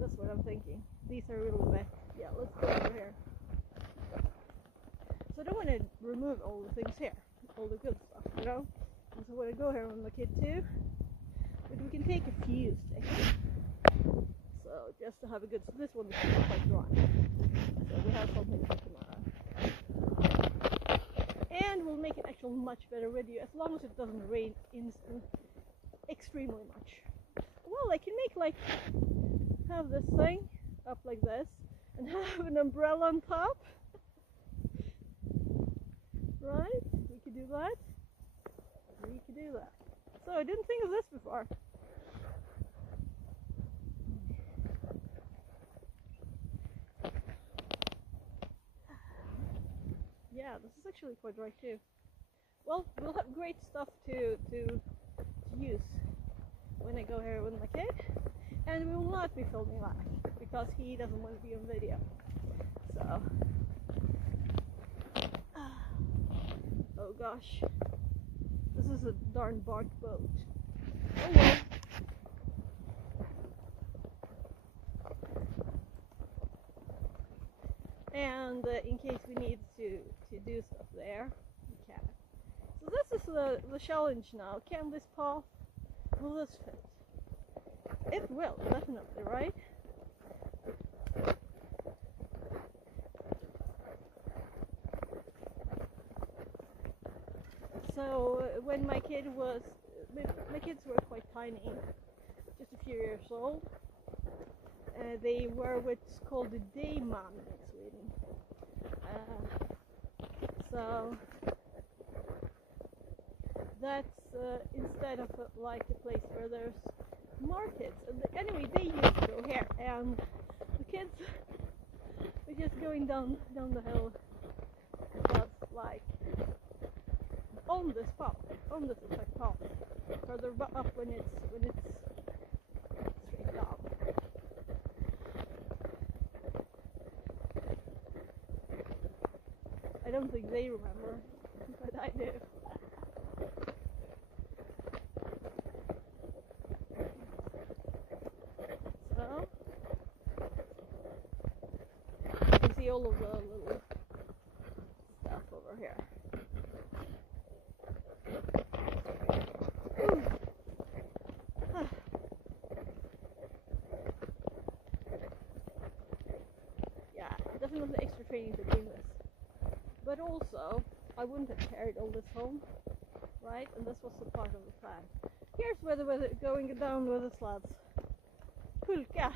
That's what I'm thinking. These are really wet. Yeah, let's go over here. So I don't want to remove all the things here, all the good stuff, you know? And so I want to go here with my kid too. But we can take a few sticks. So just to have a good, so this one is quite dry. So we have something for tomorrow. And we'll make it actually much better video as long as it doesn't rain extremely much. I well, I can make like have this thing up like this and have an umbrella on top, right? We could do that. We could do that. So I didn't think of this before. Yeah, this is actually quite right too. Well, we'll have great stuff to use when I go here with my kid, and we will not be filming live because he doesn't want to be on video. So, oh gosh, this is a darn bark boat. Oh well. And in case we need to do stuff there, we can. So this is the challenge now. Can this path, will this fit? It will, definitely, right? So when my kids were quite tiny, just a few years old, they were what's called a dayman in Sweden. So that's instead of like a place where there's markets. Anyway, they used to go here, and the kids were just going down the hill, just like on this path, on this exact path, further up when it's straight down. I don't think they remember, but I do. So, you can see all of the little stuff over here. Yeah, definitely extra training to doing this. But also, I wouldn't have carried all this home, right? And this was a part of the plan. Here's where we're going down with the sleds. Pulka.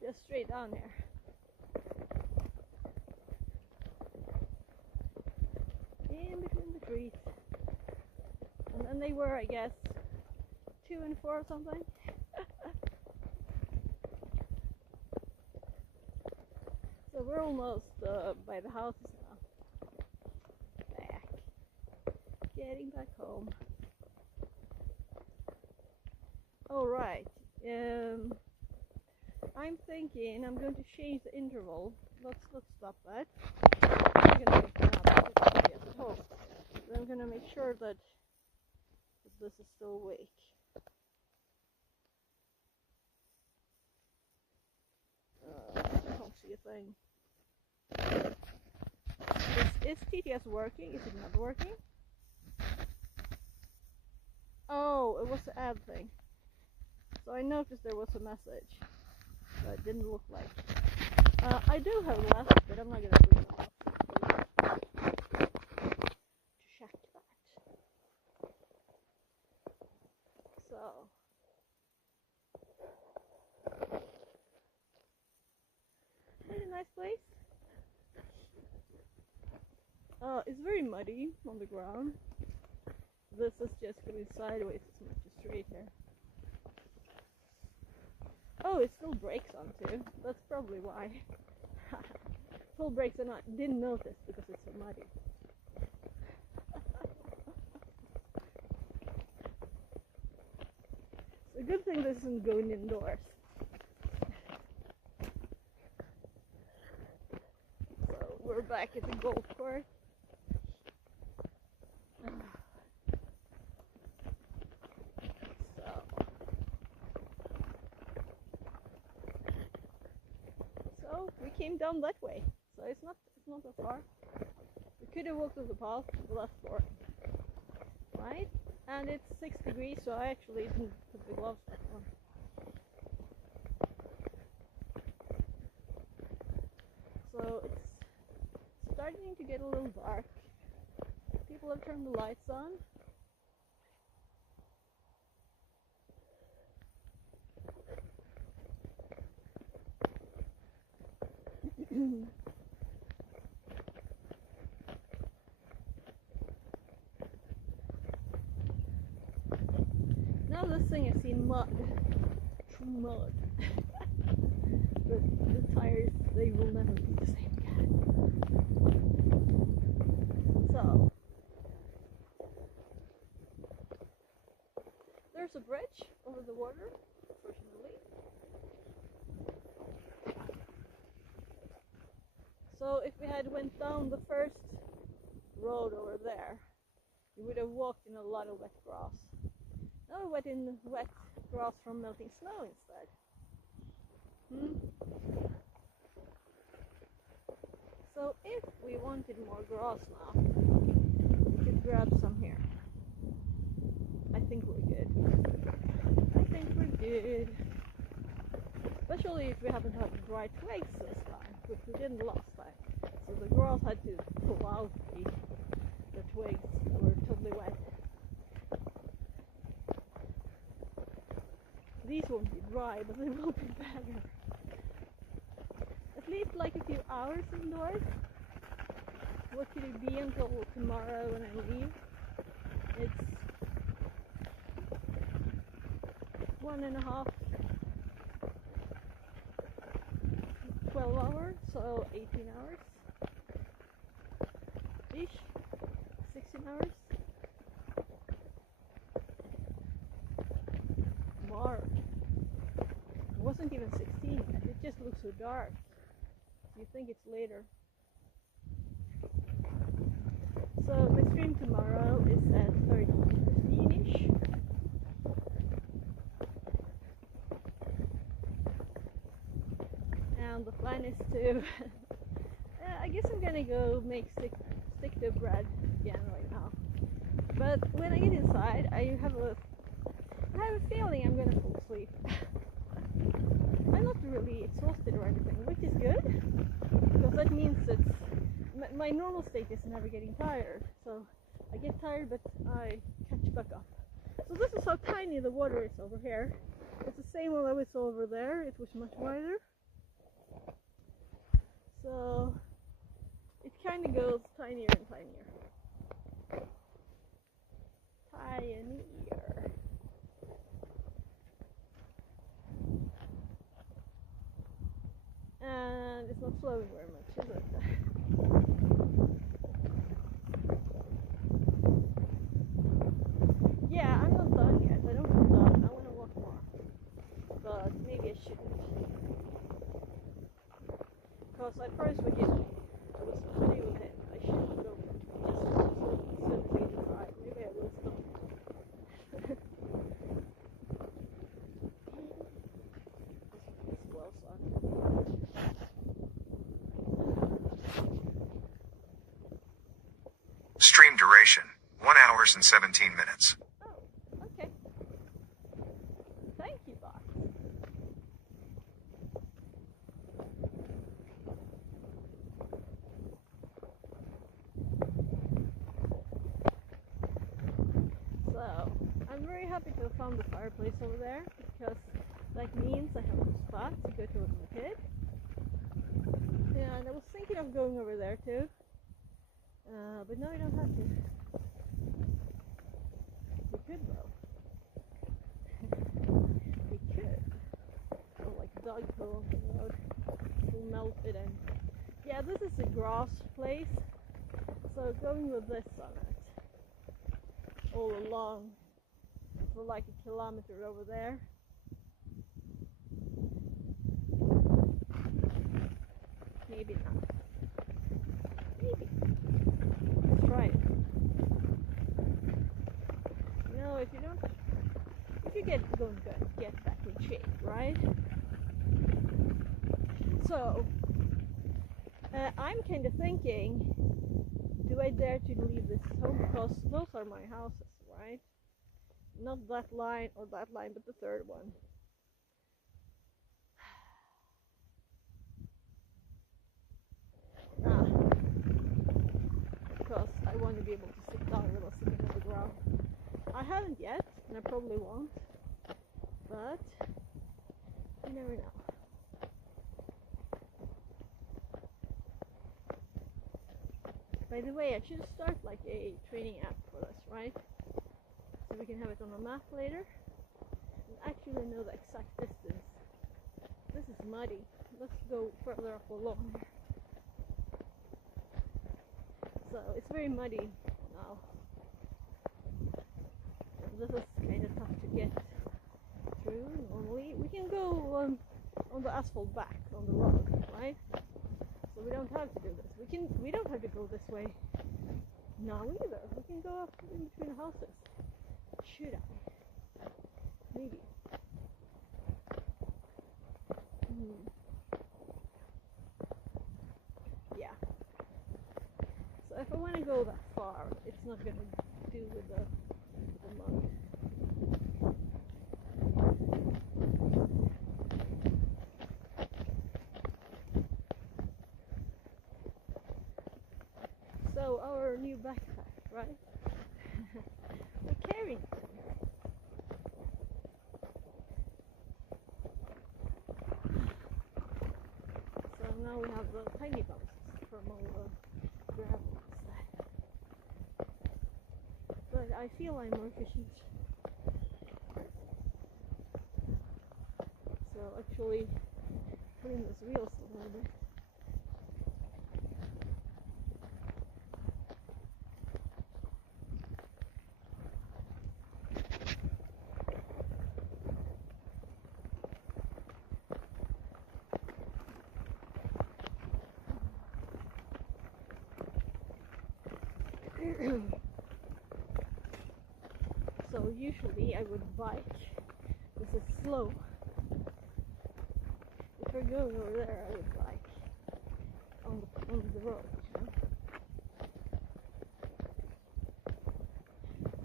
Just straight down here. In between the trees. And then they were, I guess, 2 and 4 or something. So we're almost by the houses now. Back. Getting back home. Alright. I'm thinking I'm going to change the interval. Let's stop that. I'm gonna make another at home. Then I'm gonna make sure that this is still awake. I can't see a thing. Is TTS working? Is it not working? Oh, it was the ad thing. So I noticed there was a message, but it didn't look like. I do have left, but I'm not gonna bring it up to check that. So. Really nice place. It's very muddy on the ground. This is just going sideways as much as straight here. Oh, it still brakes on too. That's probably why. Full brakes are not. Didn't notice because it's so muddy. It's a good thing this isn't going indoors. So we're back at the golf course. So we came down that way. So it's not that far. We could have walked on the path, but that's boring. Right? And it's 6 degrees, so I actually didn't put the gloves on. So it's starting to get a little dark. I'll turn the lights on. Now this thing has seen mud. True mud. But the tires, they will never be the same again. So there's a bridge over the water, fortunately. So if we had went down the first road over there, we would have walked in a lot of wet grass. Now we're in wet grass from melting snow instead. So if we wanted more grass now, we could grab some here. I think we're good. Especially if we haven't had dry twigs this time, which we didn't last time. So the grass had to pull out the twigs that were totally wet. These won't be dry, but they will be better. At least like a few hours indoors. What could it be until tomorrow when I leave? It's 1.5, 12 hours, so 18 hours ish, 16 hours. More. It wasn't even 16 yet, it just looks so dark. You think it's later. So my stream tomorrow is at 13-ish. And the plan is to I guess I'm gonna go make stick to bread again right now. But when I get inside, I have a feeling I'm gonna fall asleep. I'm not really exhausted or anything, which is good, because that means that my normal state is never getting tired. So I get tired, but I catch back up. So this is how tiny the water is over here. It's the same one that we saw over there. It was much wider. So it kind of goes tinier and tinier. Tinier. And it's not flowing very much, is it? Yeah, I'm not done yet. I don't feel done. I want to walk more. But maybe I shouldn't. Because at first when I was playing with him, I shouldn't go just so to try. Maybe I will stop. It's well sun. Stream duration, 1 hours and 17 minutes. Oh, okay. Thank you, Box. So, I'm very happy to have found the fireplace over there, because that means I have a spot to go to with my kid. And I was thinking of going over there too, but no, I don't have to. We could though. We could. Or like dog poo on the road. We'll melt it in. Yeah, this is a grass place, so going with this on it all along for like a kilometer over there. Maybe not. Maybe. Let's try it. You know, if you get back in shape, right? So, I'm kind of thinking, do I dare to leave this home? Because those are my houses, right? Not that line or that line, but the third one. because I want to be able to sit down without sitting on the ground. I haven't yet, and I probably won't, but you never know. By the way, I should start like a training app for this, right? So we can have it on a map later and actually know the exact distance. This is muddy. Let's go further up along here. So it's very muddy now. And this is kind of tough to get through normally. We can go on the asphalt back on the road, right? So we don't have to do this. We don't have to go this way now either. We can go up in between the houses. Should I? Maybe. Yeah. So if I want to go that far, it's not going to do with the mud. So our new backpack, right? We're carrying it. So now we have the tiny bounces from all the gravel inside. But I feel I'm more efficient. So actually putting those wheels a little bit. So usually I would bike. This is slow. If we're going over there, I would bike on the road. You know?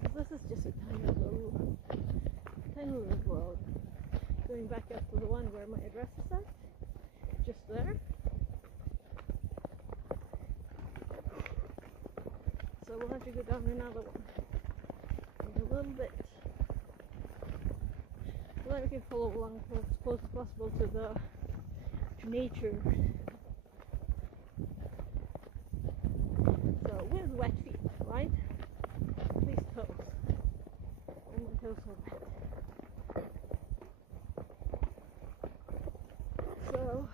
So this is just a tiny little road going back up to the one where my address is at. Just there. So we'll have to go down another one in a little bit. So that we can follow along as close as possible to nature. So with wet feet, right? At least toes. And my toes are wet. So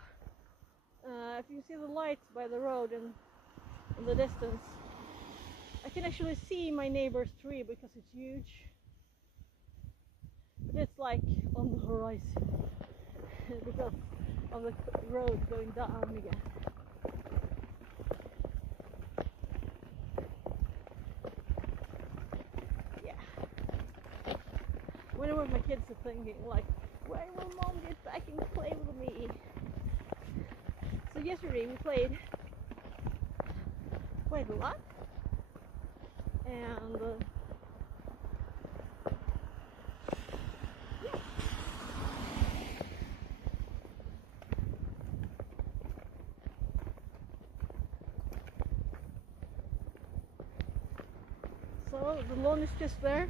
if you see the lights by the road and in the distance, I can actually see my neighbor's tree because it's huge, but it's like on the horizon because of the road going down again. Yeah. Wonder what my kids are thinking, like, when will mom get back and play with me? So yesterday we played quite a lot. And yeah. So the lawn is just there.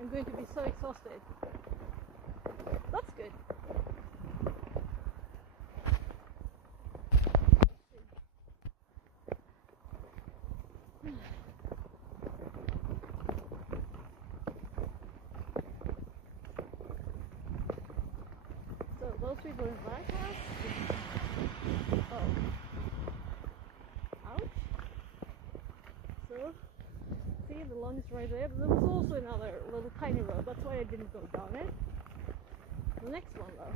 I'm going to be so exhausted. That's good. So those people in the black house. Oh. Ouch. So see, the lawn is right there. But there was also another little tiny road. That's why I didn't go down it. The next one though.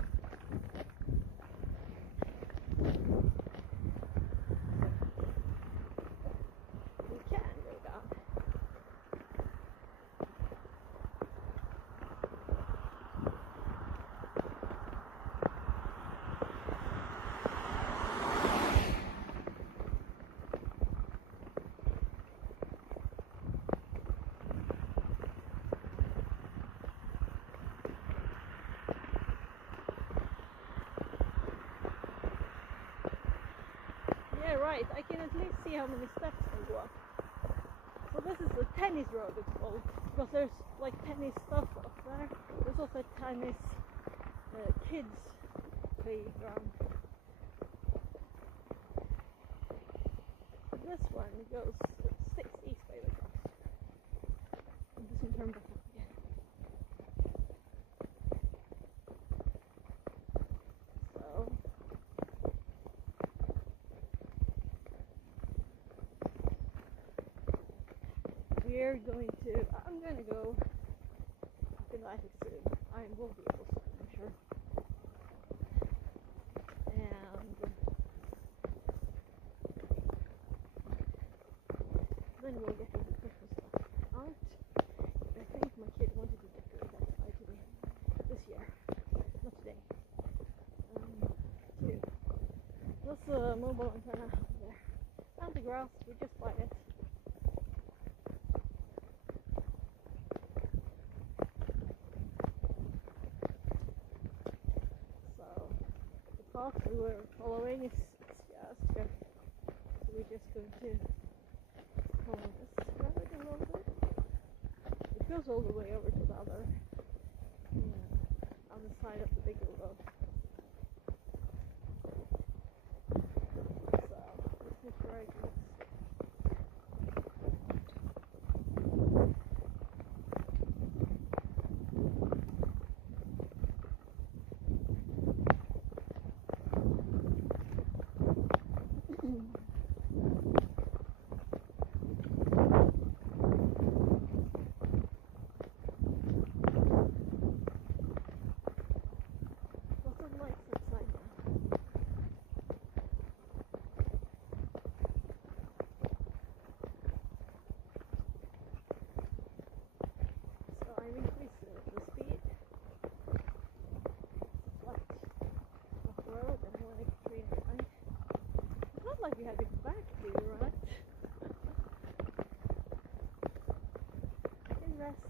We can go down. right, I can at least see how many steps I walk. So this is the tennis road, it's called, because there's like tennis stuff up there. There's also a tennis kids playground. This one goes 6 east by the cross. It doesn't turn back up again. So I'm gonna go to Atlantic soon. I will be able to, I'm sure. And then we'll get to the Christmas stuff out. I think my kid wanted to decorate outside today, this year, not today. Too. That's a mobile antenna up there. And the grass, we just buy it. We were following is just here. So we're just going to follow this road a little bit. It goes all the way over to the other side of the bigger road. So let's make sure I do this. Like we had to go back to, right? I can rest.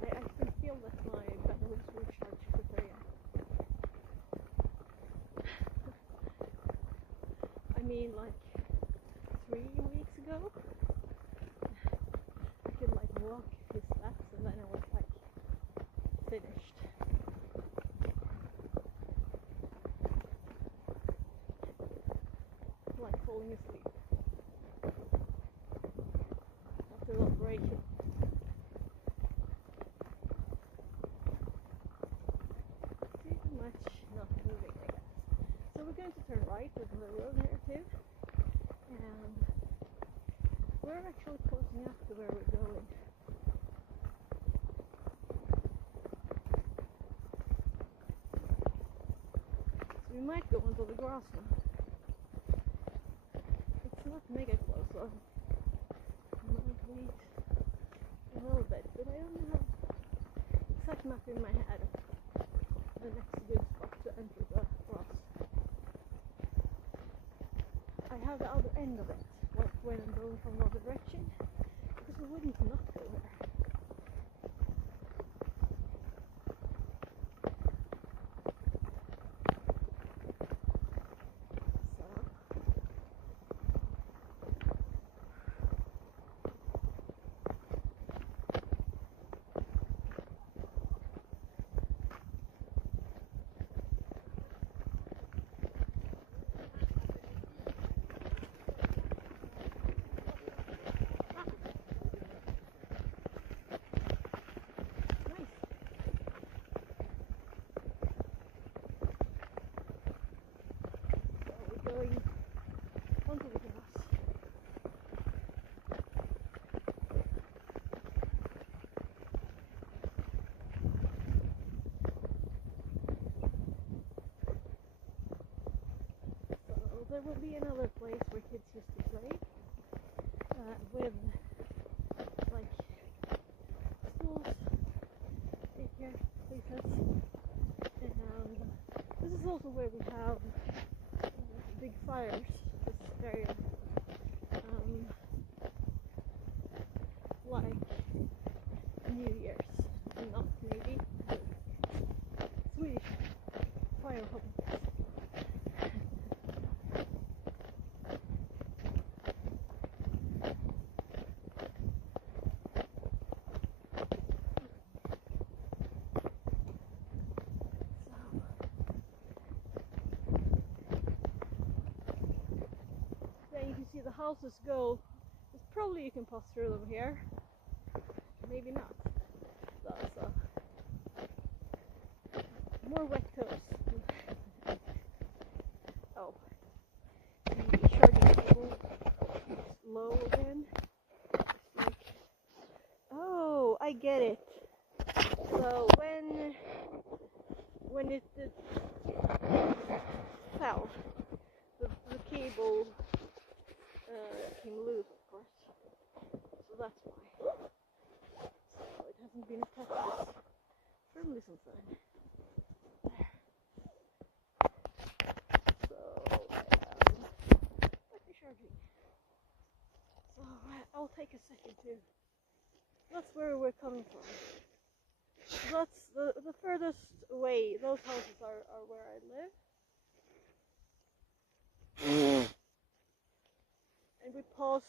I can feel that my batteries will charge quicker again. I mean, like 3 weeks ago, I could like walk a few steps and then I was like finished. Like falling asleep after the operation. Pretty much not moving, I guess. So we're going to turn right with the road here too, and we're actually closing up to where we're going. So we might go onto the grass now. It's not mega close, so I might wait a little bit, but I don't have exact map in my head the next good spot to enter the grass. I have the other end of it, like when I'm going from the other direction, because we wouldn't not go there. Going onto the grass. So there will be another place where kids used to play with like schools, daycare places, and this is also where we have big fires, this area, like New Year's, not maybe, but Swedish fire home. see the houses go. There's probably you can pass through them here. Maybe not. So, more wet toes. Oh, the charging cable is low again. It's like, oh, I get it. So when it fell, the cable came loose, of course. So that's why. So it hasn't been attached firmly since then. So battery charging. So I'll take a second too. That's where we're coming from. That's the furthest away. Those houses are where I live. And we passed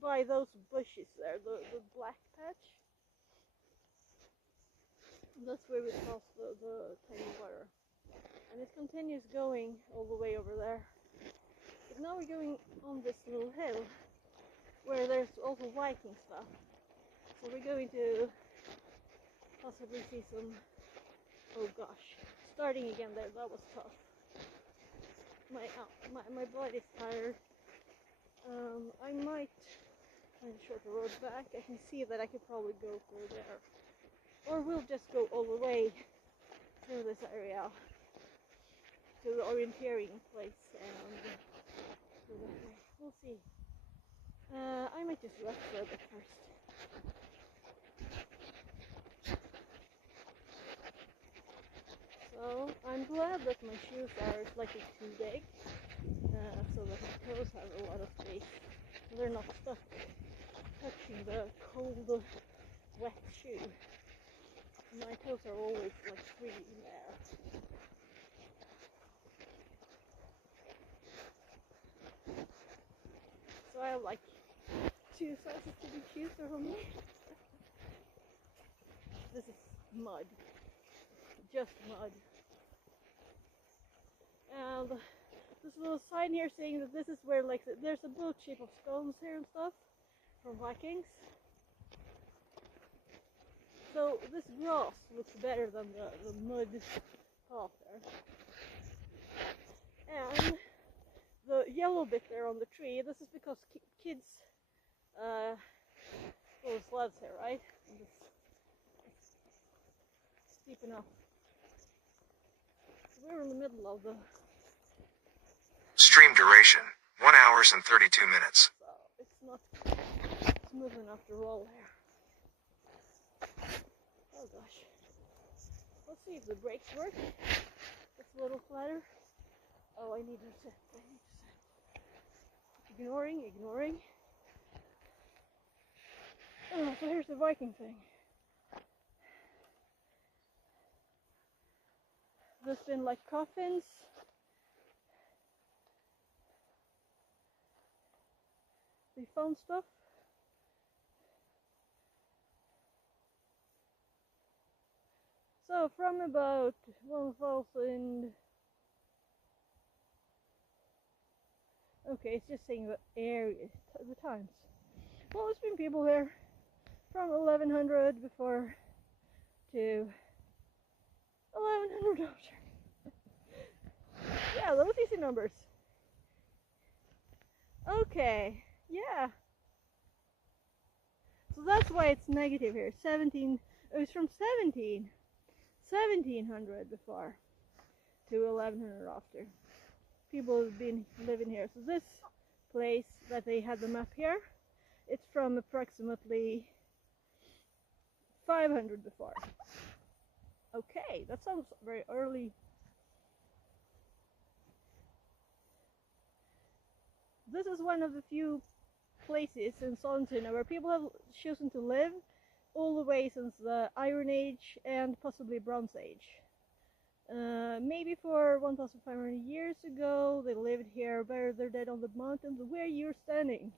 by those bushes there, the black patch. That's where we passed the tiny water. And it continues going all the way over there. But now we're going on this little hill where there's also Viking stuff. So we're going to possibly see some, oh gosh, starting again there, that was tough. My body's tired. I might find a shorter road back. I can see that I could probably go through there. Or we'll just go all the way through this area to the orienteering place and go that way. We'll see. I might just rest for a bit first. So I'm glad that my shoes are slightly too big, so that my toes have a lot of space. They're not stuck touching the cold, wet shoe. My toes are always like free in there. So I have like 2 sizes to be choose from me. This is mud. Just mud. And this little sign here saying that this is where like there's a boat shape of skulls here and stuff from Vikings. So this grass looks better than the mud path there. And the yellow bit there on the tree, this is because kids pull the sleds here, right? And it's steep enough. So we're in the middle of the Stream duration, 1 hours and 32 minutes. so it's not smooth enough to roll here. Oh gosh. Let's see if the brakes work. It's a little flatter. Oh, I need to set. Ignoring. Oh, so here's the Viking thing. There's been like coffins. They found stuff. So from about 1000. Okay, it's just saying the area, the times. Well, there's been people here from 1100 before to 1100 after. Yeah, those easy numbers. Okay, yeah. So that's why it's negative here. 17. It was from 1700 before to 1100 after. People have been living here. So this place that they had the map here, it's from approximately 500 before. Okay, that sounds very early. This is one of the few places in Sollentuna where people have chosen to live all the way since the Iron Age and possibly Bronze Age. Maybe for 1,500 years ago they lived here, buried their dead on the mountains where you're standing.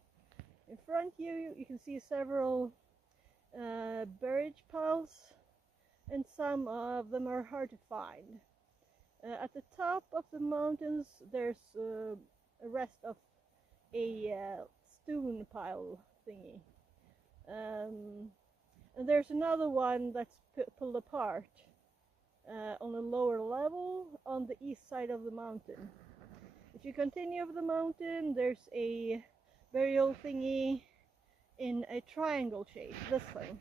In front of you can see several buried piles, and some of them are hard to find. At the top of the mountains there's a rest of a stone pile thingy. And there's another one that's pulled apart on a lower level on the east side of the mountain. If you continue up the mountain, there's a burial thingy in a triangle shape, this thing.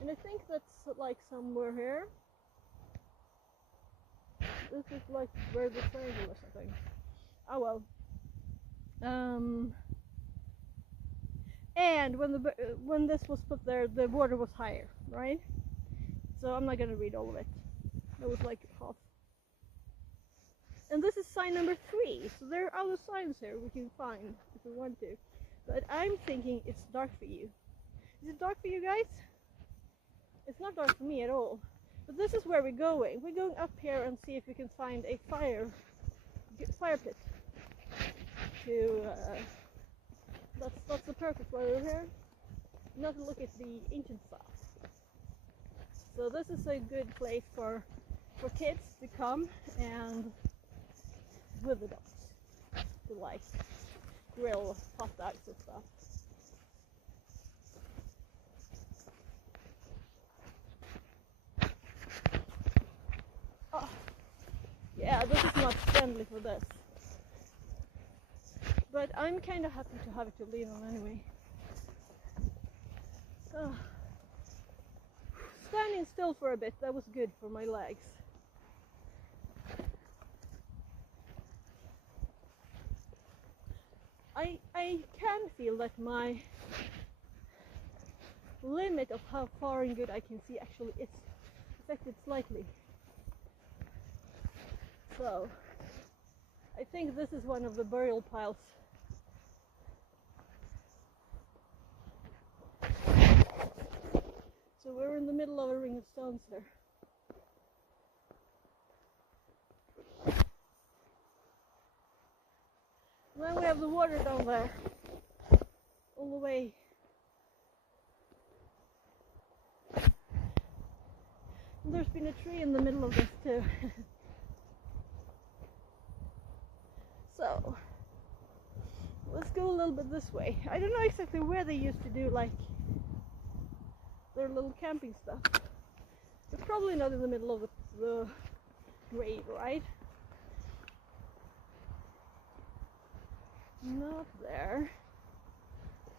And I think that's like somewhere here. This is like where the triangle is, I think. Oh well. And when this was put there, the water was higher, right? So I'm not gonna read all of it. It was like half. And this is sign number 3. So there are other signs here we can find if we want to. But I'm thinking it's dark for you. Is it dark for you guys? It's not dark for me at all. But this is where we're going. We're going up here and see if we can find a fire pit. That's the purpose why we're here. Not to look at the ancient stuff. So this is a good place for kids to come and with adults to like grill hot dogs and stuff. Oh, yeah, this is not friendly for this. But I'm kind of happy to have it to lean on anyway. Oh. Standing still for a bit, that was good for my legs. I can feel that my limit of how far and good I can see actually is affected slightly. So I think this is one of the burial piles. So we're in the middle of a ring of stones here. And then we have the water down there, all the way. And there's been a tree in the middle of this too. So, let's go a little bit this way. I don't know exactly where they used to do like their little camping stuff. It's probably not in the middle of the grave, right? Not there.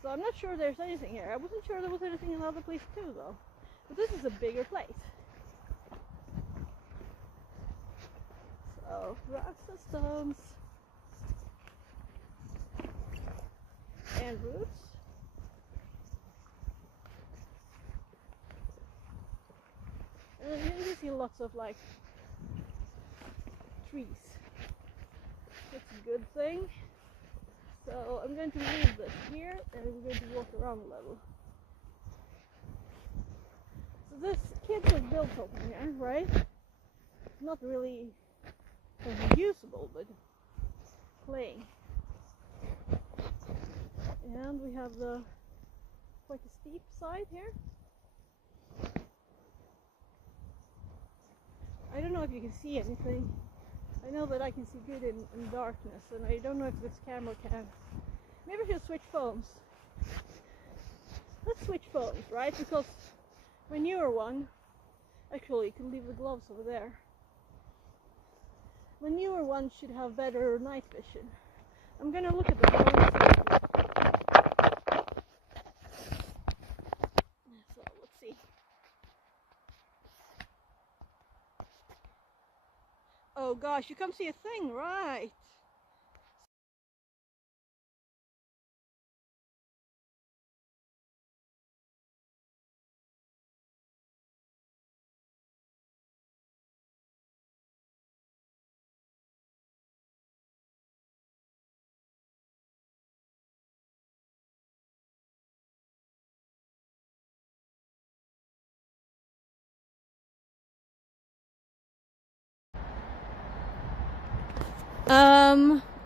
So I'm not sure there's anything here. I wasn't sure there was anything in the other place too though. But this is a bigger place. So, rocks and stones. And roots. And here you see lots of like trees. That's a good thing. So I'm going to leave this here and we're going to walk around a level. So this kid was built something here, right? Not really usable, but playing. And we have the quite a steep side here. I don't know if you can see anything. I know that I can see good in darkness, and I don't know if this camera can. Maybe I should switch phones. Let's switch phones, right? Because my newer one, actually you can leave the gloves over there. My newer one should have better night vision. I'm gonna look at the phone. So let's see. Oh gosh, you can't see a thing, right?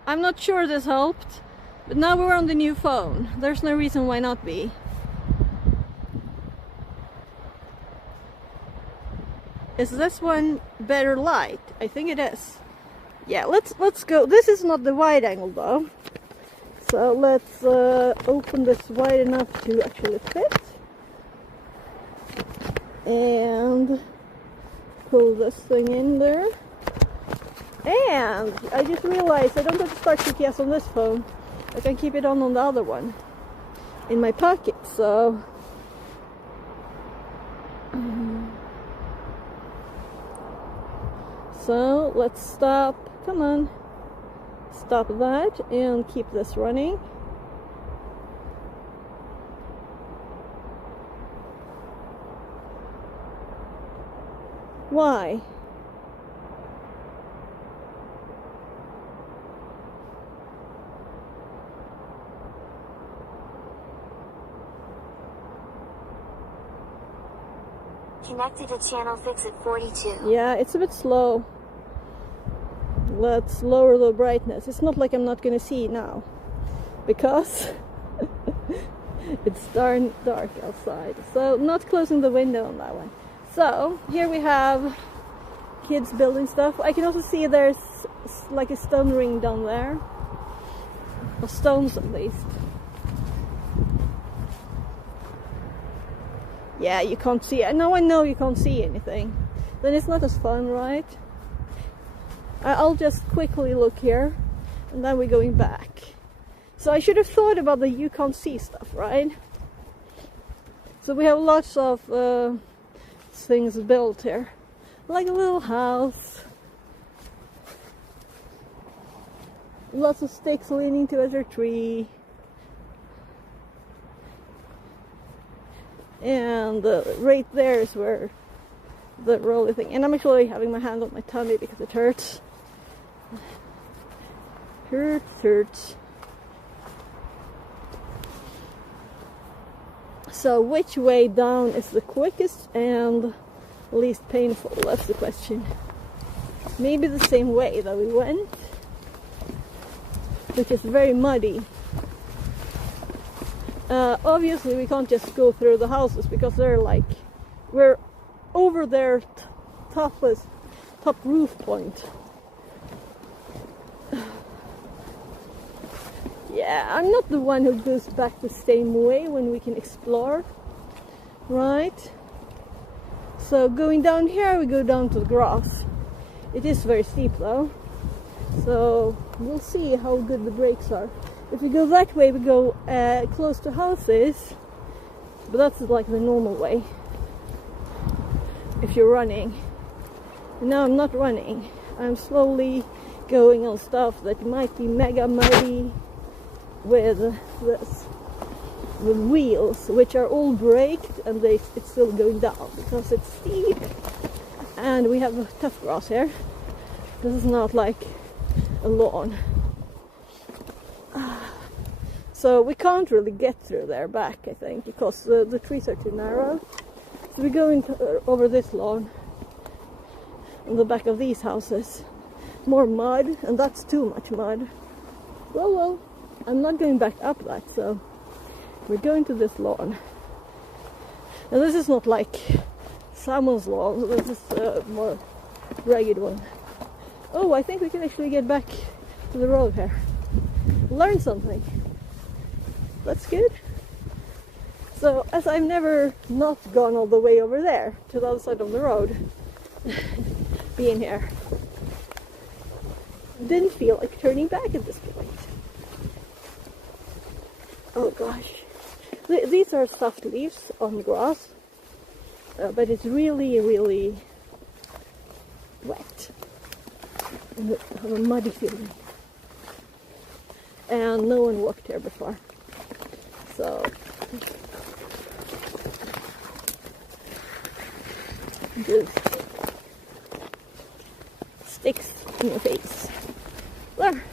I'm not sure this helped, but now we're on the new phone. There's no reason why not be. Is this one better light? I think it is. Yeah, let's go. This is not the wide angle though. So let's open this wide enough to actually fit. And pull this thing in there. And I just realized I don't have to start GPS on this phone. I can keep it on the other one in my pocket. So let's stop. Come on, stop that and keep this running. Why? Connected to channel fix at 42. Yeah, it's a bit slow. Let's lower the brightness. It's not like I'm not going to see now, because it's darn dark outside. So not closing the window on that one. So here we have kids building stuff. I can also see there's like a stone ring down there, or stones at least. Yeah, you can't see it. Now I know you can't see anything. Then it's not as fun, right? I'll just quickly look here, and then we're going back. So I should have thought about the you can't see stuff, right? So we have lots of things built here, like a little house, lots of sticks leaning towards a tree, and right there is where the rolly thing. And I'm actually having my hand on my tummy because it hurts. Hurts. So which way down is the quickest and least painful? That's the question. Maybe the same way that we went, which is very muddy. Obviously we can't just go through the houses because they're like, we're over their top roof point. Yeah, I'm not the one who goes back the same way when we can explore, right? So going down here, we go down to the grass. It is very steep though, so we'll see how good the brakes are. If we go that way, we go close to houses, but that's like the normal way if you're running. And now I'm not running. I'm slowly going on stuff that might be mega muddy, with the wheels, which are all braked, and it's still going down because it's steep, and we have tough grass here. This is not like a lawn, so we can't really get through there back, I think, because the trees are too narrow. So we're going over this lawn, on the back of these houses. More mud, and that's too much mud. Well, I'm not going back up that, so we're going to this lawn. And this is not like someone's lawn, this is a more ragged one. Oh, I think we can actually get back to the road here. Learn something. That's good. So, as I've never not gone all the way over there to the other side of the road, being here, didn't feel like turning back at this point. Oh gosh, these are soft leaves on the grass, but it's really, really wet. I have a muddy feeling. And no one walked here before, so just sticks in your face. There.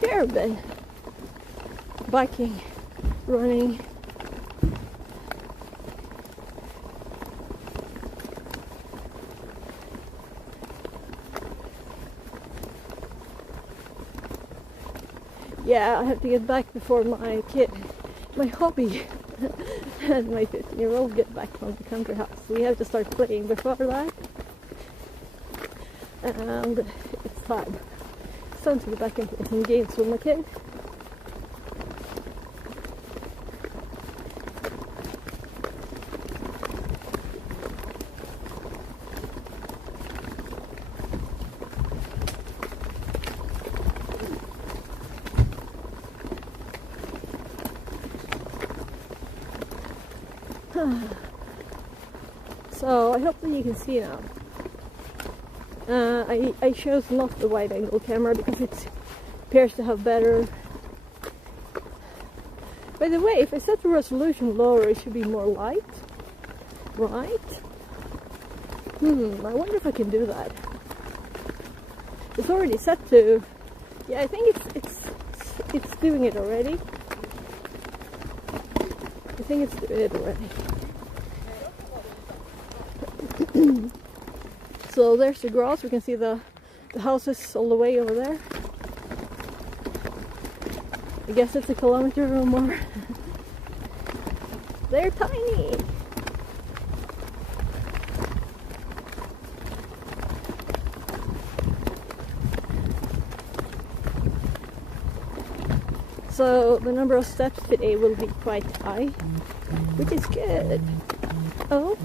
Here, been biking, running. Yeah, I have to get back before my hobby, and my 15-year-old get back from the country house. We have to start playing before that. and it's time. It's time to get back and play some games with my kid. So I hope that you can see now. I chose not the wide angle camera because it appears to have better. By the way, if I set the resolution lower, it should be more light, right? I wonder if I can do that. It's already set to. Yeah, I think it's doing it already. I think it's doing it already. So there's the grass. We can see the houses all the way over there. I guess it's a kilometer or more. They're tiny. So the number of steps today will be quite high, which is good. Oh.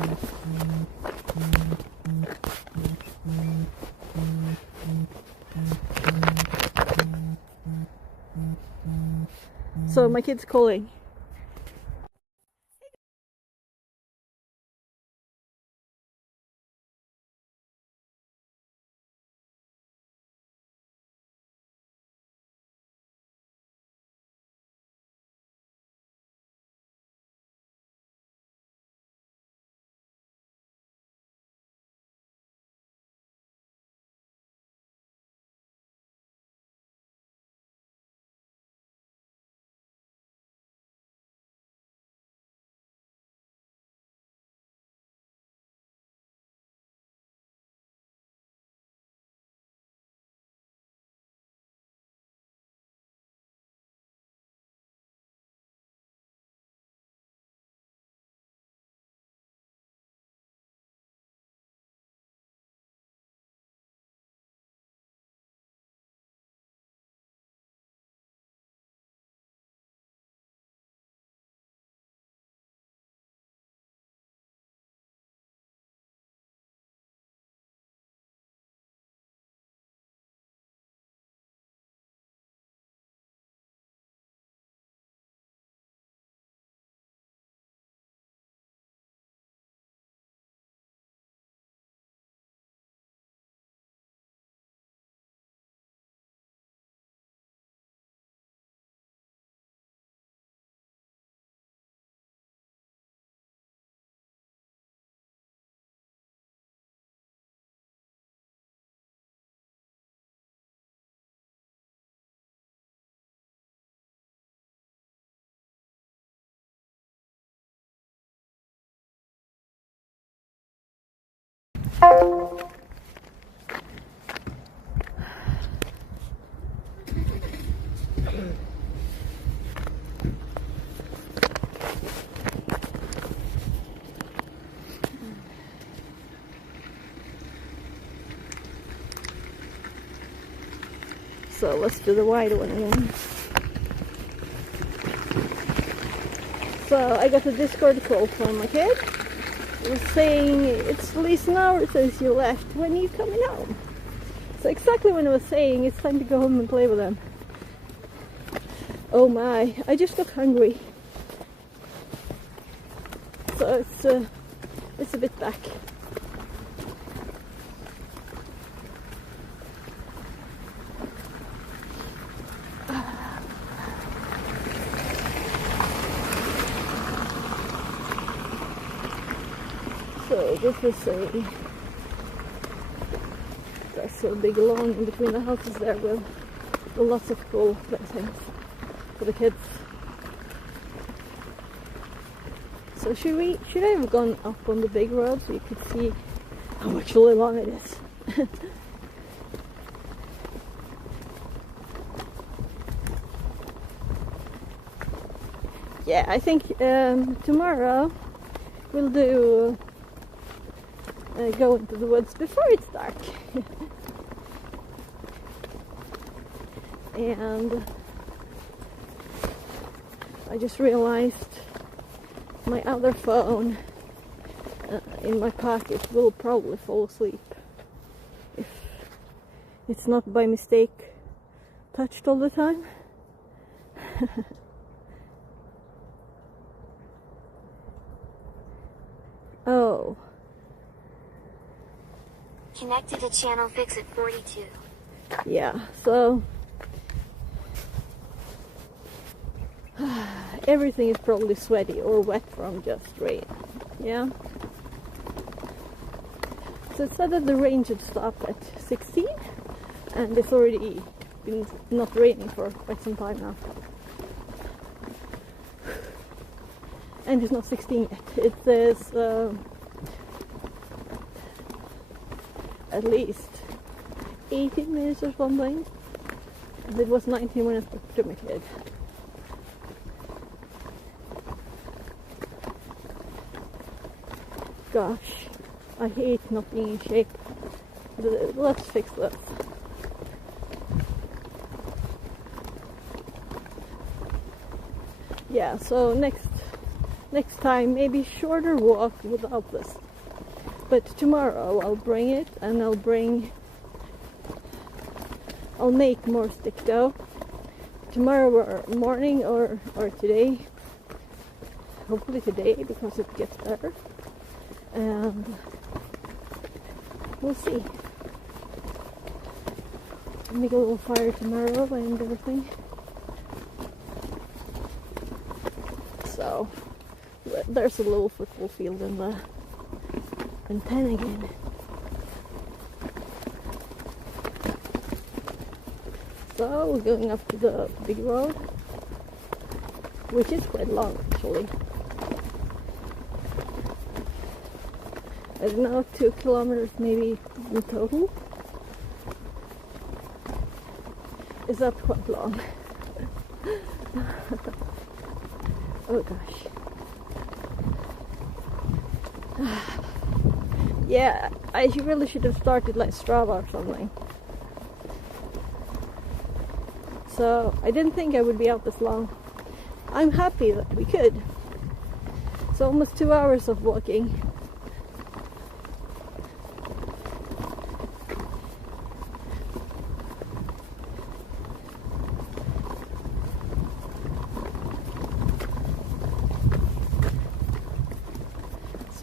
So my kid's calling. So let's do the wide one again. So I got a Discord call from my kid. It was saying it's at least an hour since you left. When are you coming home? So exactly when I was saying it's time to go home and play with them. Oh my, I just got hungry. So it's a bit back. So this is there's a big lawn in between the houses there with lots of cool things for the kids. So should I have gone up on the big road so you could see how much really long it is? Yeah, I think tomorrow we'll do go into the woods before it's dark. and I just realized my other phone in my pocket will probably fall asleep if it's not by mistake touched all the time. Oh. Connected to channel fix at 42. Yeah, so everything is probably sweaty or wet from just rain. Yeah. So it said that the rain should stop at 16, and it's already been not raining for quite some time now. And it's not 16 yet. It says at least 18 minutes or something. And it was 19 minutes to my kid. Gosh, I hate not being in shape. Let's fix this. Yeah, so next time maybe shorter walk without this. But tomorrow I'll bring it, and I'll make more stick dough tomorrow morning or today. Hopefully today, because it gets better. And we'll see. Make a little fire tomorrow and everything. So there's a little football field in the pen again. So we're going up to the big road, which is quite long actually. I don't know, 2 kilometers maybe in total. Is that quite long? Oh gosh. Yeah, I really should have started like Strava or something. So I didn't think I would be out this long. I'm happy that we could. It's almost 2 hours of walking.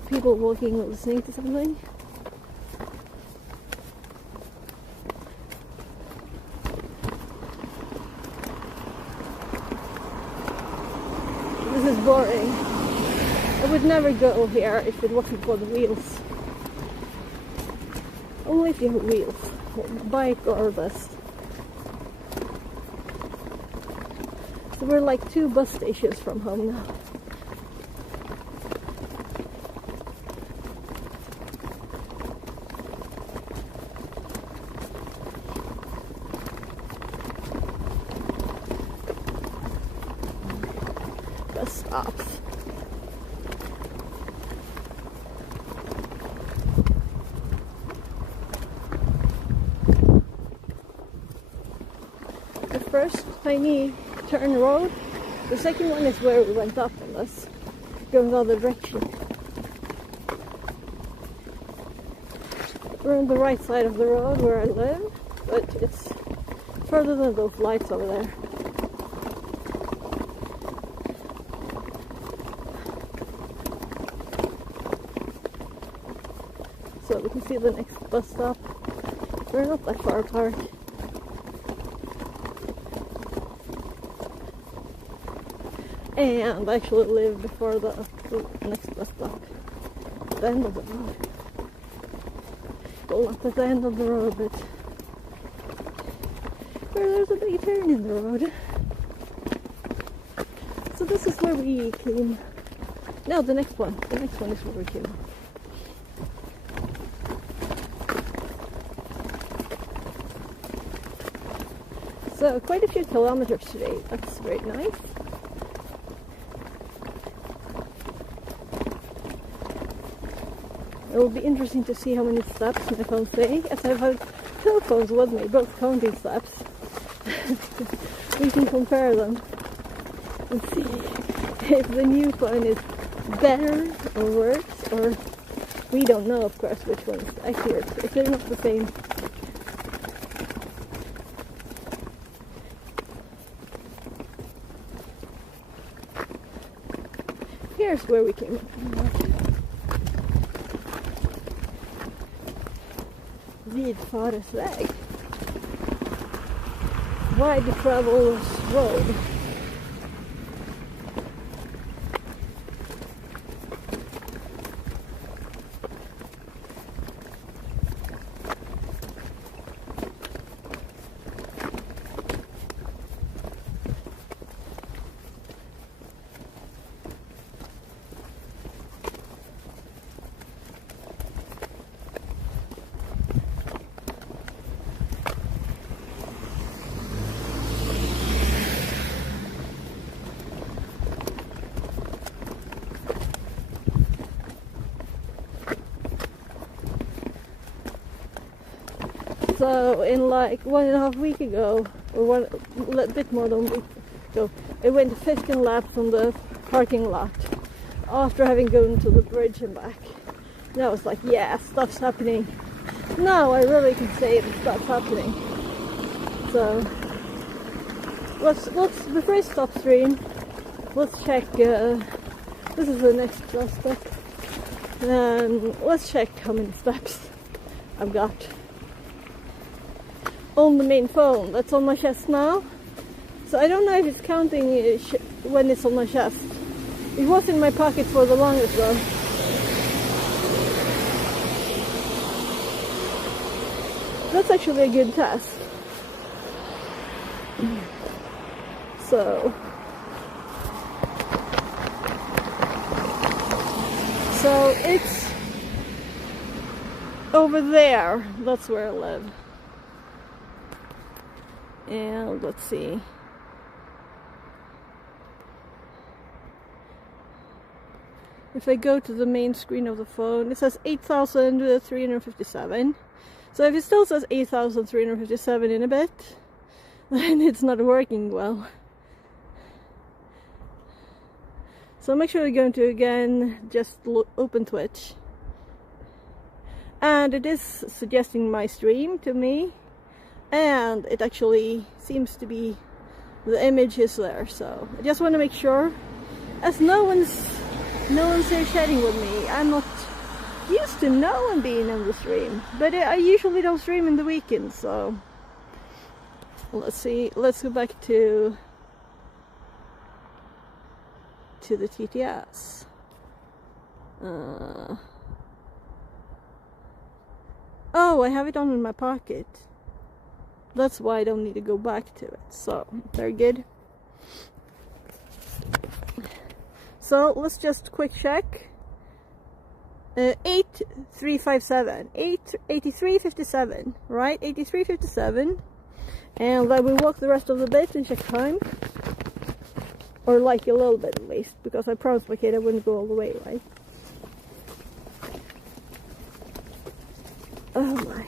People walking, listening to something. This is boring. I would never go here if it wasn't for the wheels. Only if you have wheels. Bike or bus. So we're like 2 bus stations from home now. Stops. The first tiny turn road, the second one is where we went up on this, going the other direction. We're on the right side of the road where I live, but it's further than those lights over there. So we can see the next bus stop. We're not that far apart. And I actually live before the next bus stop. At the end of the road. Well, not at the end of the road, but where there's a big turn in the road. So this is where we came. No, the next one. The next one is where we came. So quite a few kilometers today. That's very nice. It will be interesting to see how many steps my phone say, as I've had telephones with me, both counting steps. we can compare them and see if the new phone is better or worse, or we don't know, of course, which one's accurate, if they're not the same. Here's where we came from. Vid faresväg. Wide travelers road. So in like 1.5 weeks ago, or a bit more than a week ago, I went 15 laps on the parking lot after having gone to the bridge and back. And I was like, yeah, stuff's happening. Now I really can say that stuff's happening. So let's before I stop stream, let's check. This is the next step. Let's check how many steps I've got on the main phone that's on my chest now. So I don't know if it's counting when it's on my chest. It was in my pocket for the longest though. That's actually a good test. So it's over there. That's where I live. And let's see. If I go to the main screen of the phone, it says 8,357. So if it still says 8,357 in a bit, then it's not working well. So I'm actually going to again just open Twitch. And it is suggesting my stream to me. And it actually seems to be, the image is there, so I just want to make sure, as no one's here chatting with me. I'm not used to no one being on the stream, but I usually don't stream in the weekend, so let's see. Let's go back to the TTS. Oh, I have it on in my pocket. That's why I don't need to go back to it. So, very good. So, let's just quick check. 8357. 8357, right? 8357. And then we walk the rest of the bit and check time. Or like a little bit at least, because I promised my kid I wouldn't go all the way, right? Oh my.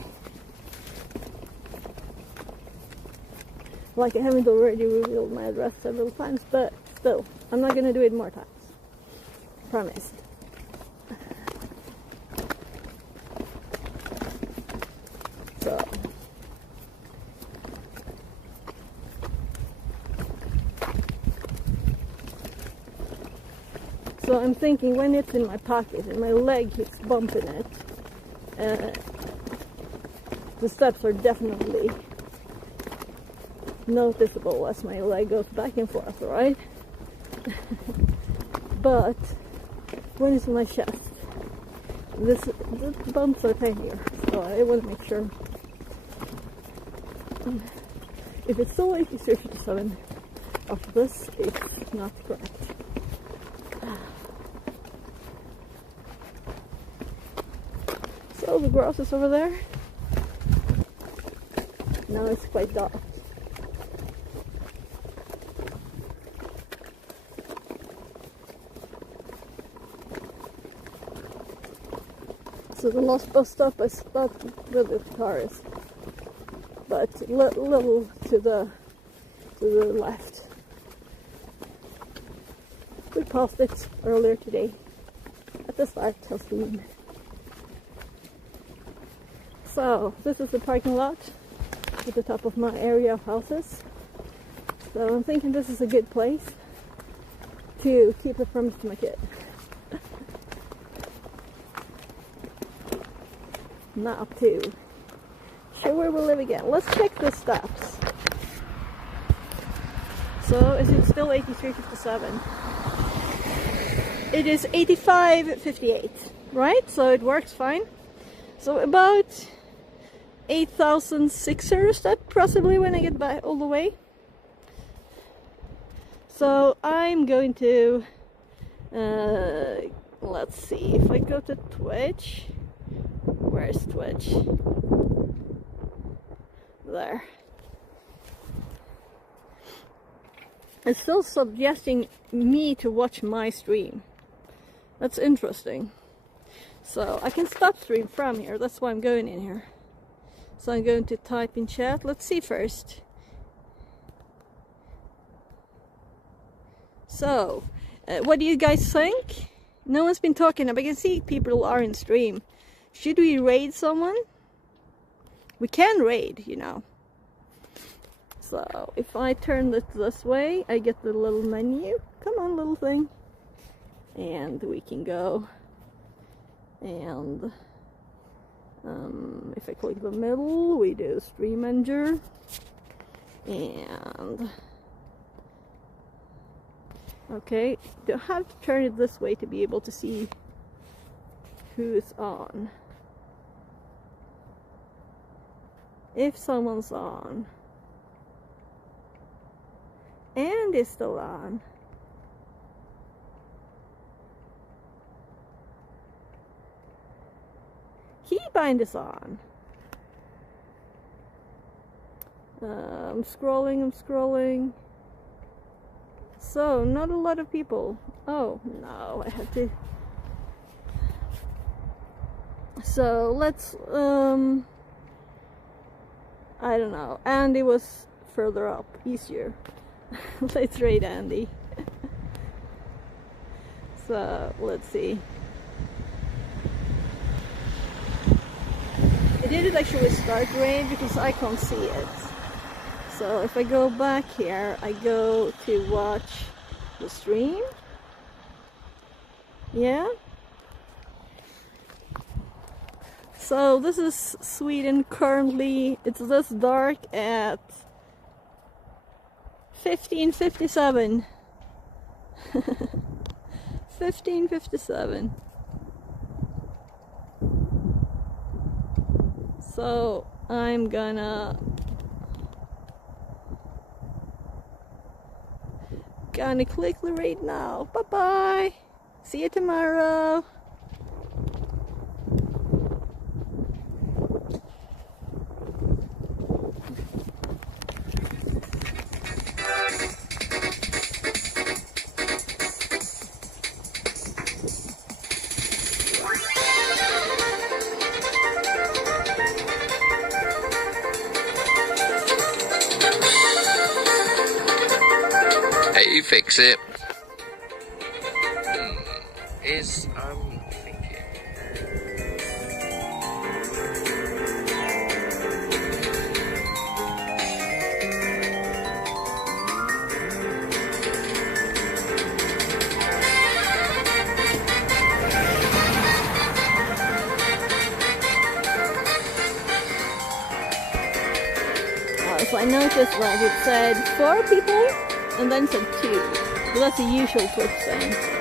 Like I haven't already revealed my address several times, but still, I'm not gonna do it more times. Promised. So I'm thinking when it's in my pocket and my leg keeps bumping it, the steps are definitely noticeable as my leg goes back and forth, right? But when it's in my chest, the bumps are tinier, so I want to make sure. If it's still 8357 after this, it's not correct. So the grass is over there. Now it's quite dark. So the last bus stop is not where the car is, but little to the to the left. We passed it earlier today at the start of Steam. So this is the parking lot at the top of my area of houses. So I'm thinking this is a good place to keep a promise to my kid. Now to show where we live again. Let's check the steps. So is it still 83.57? It is 85.58, right? So it works fine. So about 8,600 steps possibly when I get back all the way. So I'm going to let's see if I go to Twitch. Where's Twitch? There. It's still suggesting me to watch my stream. That's interesting. So I can stop stream from here. That's why I'm going in here. So I'm going to type in chat. Let's see first. So, what do you guys think? No one's been talking, but I can see people are in stream. Should we raid someone? We can raid, you know. So, if I turn it this way, I get the little menu. Come on, little thing. And we can go. And if I click the middle, we do Stream Manager. And okay, do I have to turn it this way to be able to see who's on? If someone's on. And is still on. Keybind is on. I'm scrolling. So, not a lot of people. Oh, no, I had to. So, let's, I don't know. Andy was further up, easier. Let's raid Andy. So, let's see. I didn't actually start raid because I can't see it. So if I go back here, I go to watch the stream. Yeah. So this is Sweden currently. It's this dark at 15:57. 15:57. So I'm gonna click the raid now. Bye bye. See you tomorrow. Hey, fix it. Is thinking. So I noticed that it said 4 people and then said 2. But that's the usual Twitch thing.